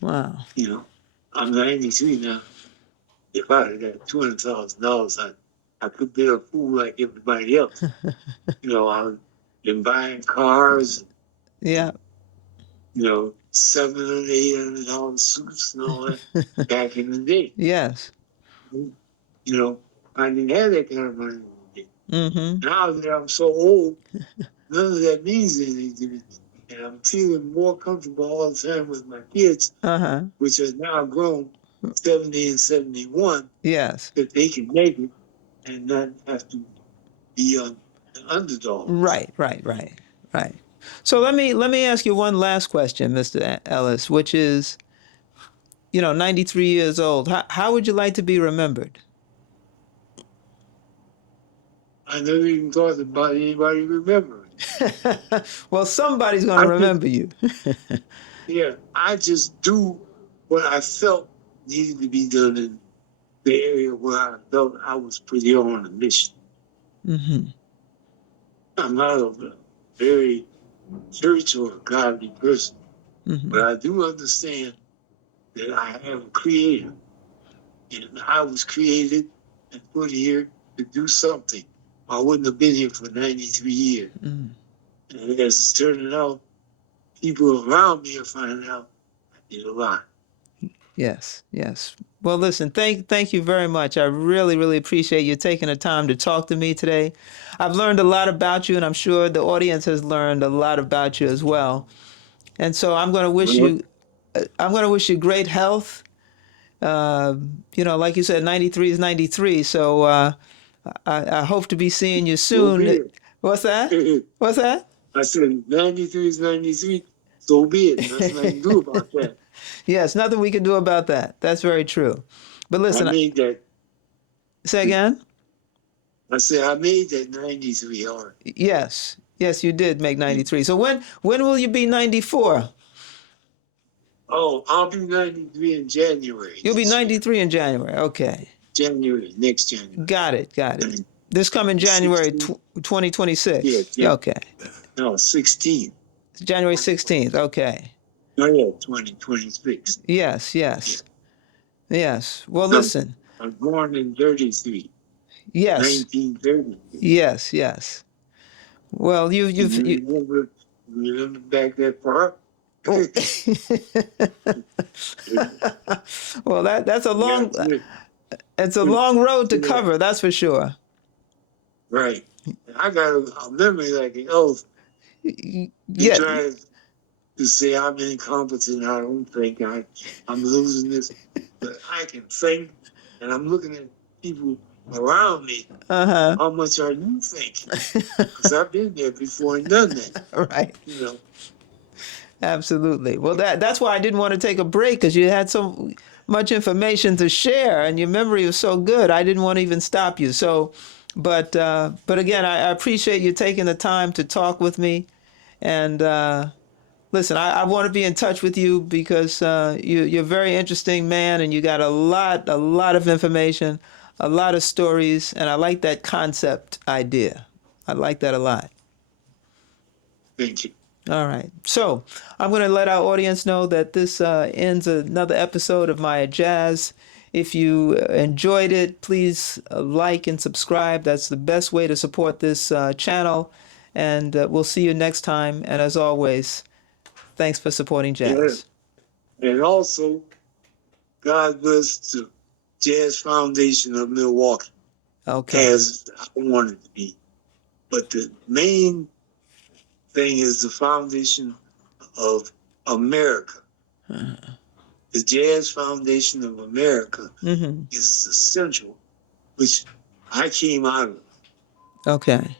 Wow. You know, I'm 93 now. If I had got $200,000, I could be a fool like everybody else. You know, I've been buying cars, Yeah. you know, $700, $800 suits and all that back in the day. Yes. You know, I didn't have that kind of money in the day. Mm-hmm. Now that I'm so old, none of that means anything to me. And I'm feeling more comfortable all the time with my kids, Uh-huh. which are now grown, 70 and 71, Yes. that they can make it and not have to be an underdog. Right, right, right, right. So let me ask you one last question, Mr. Ellis, which is, 93 years old. How would you like to be remembered? I never even thought about anybody remembering. Well, somebody's going to remember you. Yeah, I just do what I felt needed to be done in the area where I felt I was pretty on a mission. Mm-hmm. I'm not a very spiritual or godly person, Mm-hmm. but I do understand that I have a creator, and I was created and put here to do something. I wouldn't have been here for 93 years. Mm-hmm. And as it's turning out, people around me are finding out I did a lot. Yes, yes. Well, listen, thank you very much. I really, really appreciate you taking the time to talk to me today. I've learned a lot about you, and I'm sure the audience has learned a lot about you as well. And so I'm going to wish you great health. Like you said, 93 is 93. So I hope to be seeing you So be soon. it. What's that? What's that? I said 93 is 93, so be it. Nothing I can do about that. Yes, nothing we can do about that. That's very true. But listen, I made that. say again? I said I made that 93 hard. Yes, you did make 93. So when will you be 94? Oh, I'll be 93 in January. You'll be next year. 93 in January. Okay. January, next January. Got it. This coming January 2026. Yeah. Okay. No, 16. January 16th. Okay. Oh, yeah, 2026. Yes. Well, listen. I'm born in 33. Yes. 1930. Yes. Well, you've remember back that far? Well, that's a long Yeah, it's a long road to cover, that's for sure. right. I got a memory like an elf. You Yeah. try to say I'm incompetent. I don't think I'm losing this, but I can think, and I'm looking at people around me. Uh-huh. How much are you thinking? Because I've been there before and done that. Right. You know. Absolutely. Well, that's why I didn't want to take a break, because you had much information to share, and your memory was so good. I didn't want to even stop you. So, but again, I appreciate you taking the time to talk with me. And listen, I want to be in touch with you because you're a very interesting man, and you got a lot of information, a lot of stories, and I like that concept idea. I like that a lot. Thank you. All right. So I'm going to let our audience know that this ends another episode of MyattJazz. If you enjoyed it, please like and subscribe. That's the best way to support this channel. And we'll see you next time. And as always, thanks for supporting jazz. Yeah. And also, God bless the Jazz Foundation of Milwaukee, Okay. as I want it to be. But the main thing is the foundation of America. The Jazz Foundation of America Mm-hmm. is the central, which I came out of. Okay.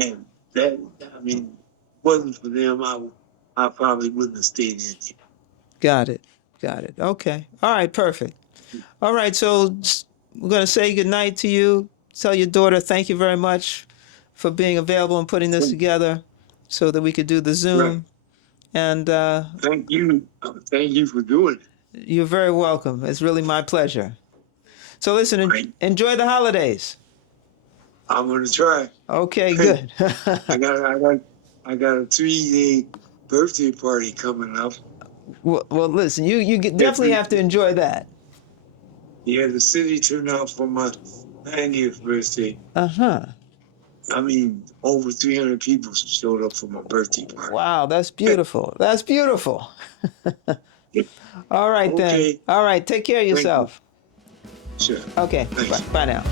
And that, I mean, wasn't for them, I probably wouldn't have stayed in here. Got it. Got it. Okay. All right. Perfect. All right. So we're going to say goodnight to you. Tell your daughter thank you very much for being available and putting this together so that we could do the Zoom. Right. And Thank you. Thank you for doing it. you're very welcome. It's really my pleasure. So listen, Right. enjoy the holidays. I'm gonna try. Okay, good. I got a 3-day birthday party coming up. well, listen, you definitely have to enjoy that. Yeah, the city turned out for my 90th birthday. Uh-huh. I mean, over 300 people showed up for my birthday party. Wow, that's beautiful. That's beautiful. Yep. All right, then. Okay. All right, take care of you. yourself. Sure. Okay, Thanks. bye now.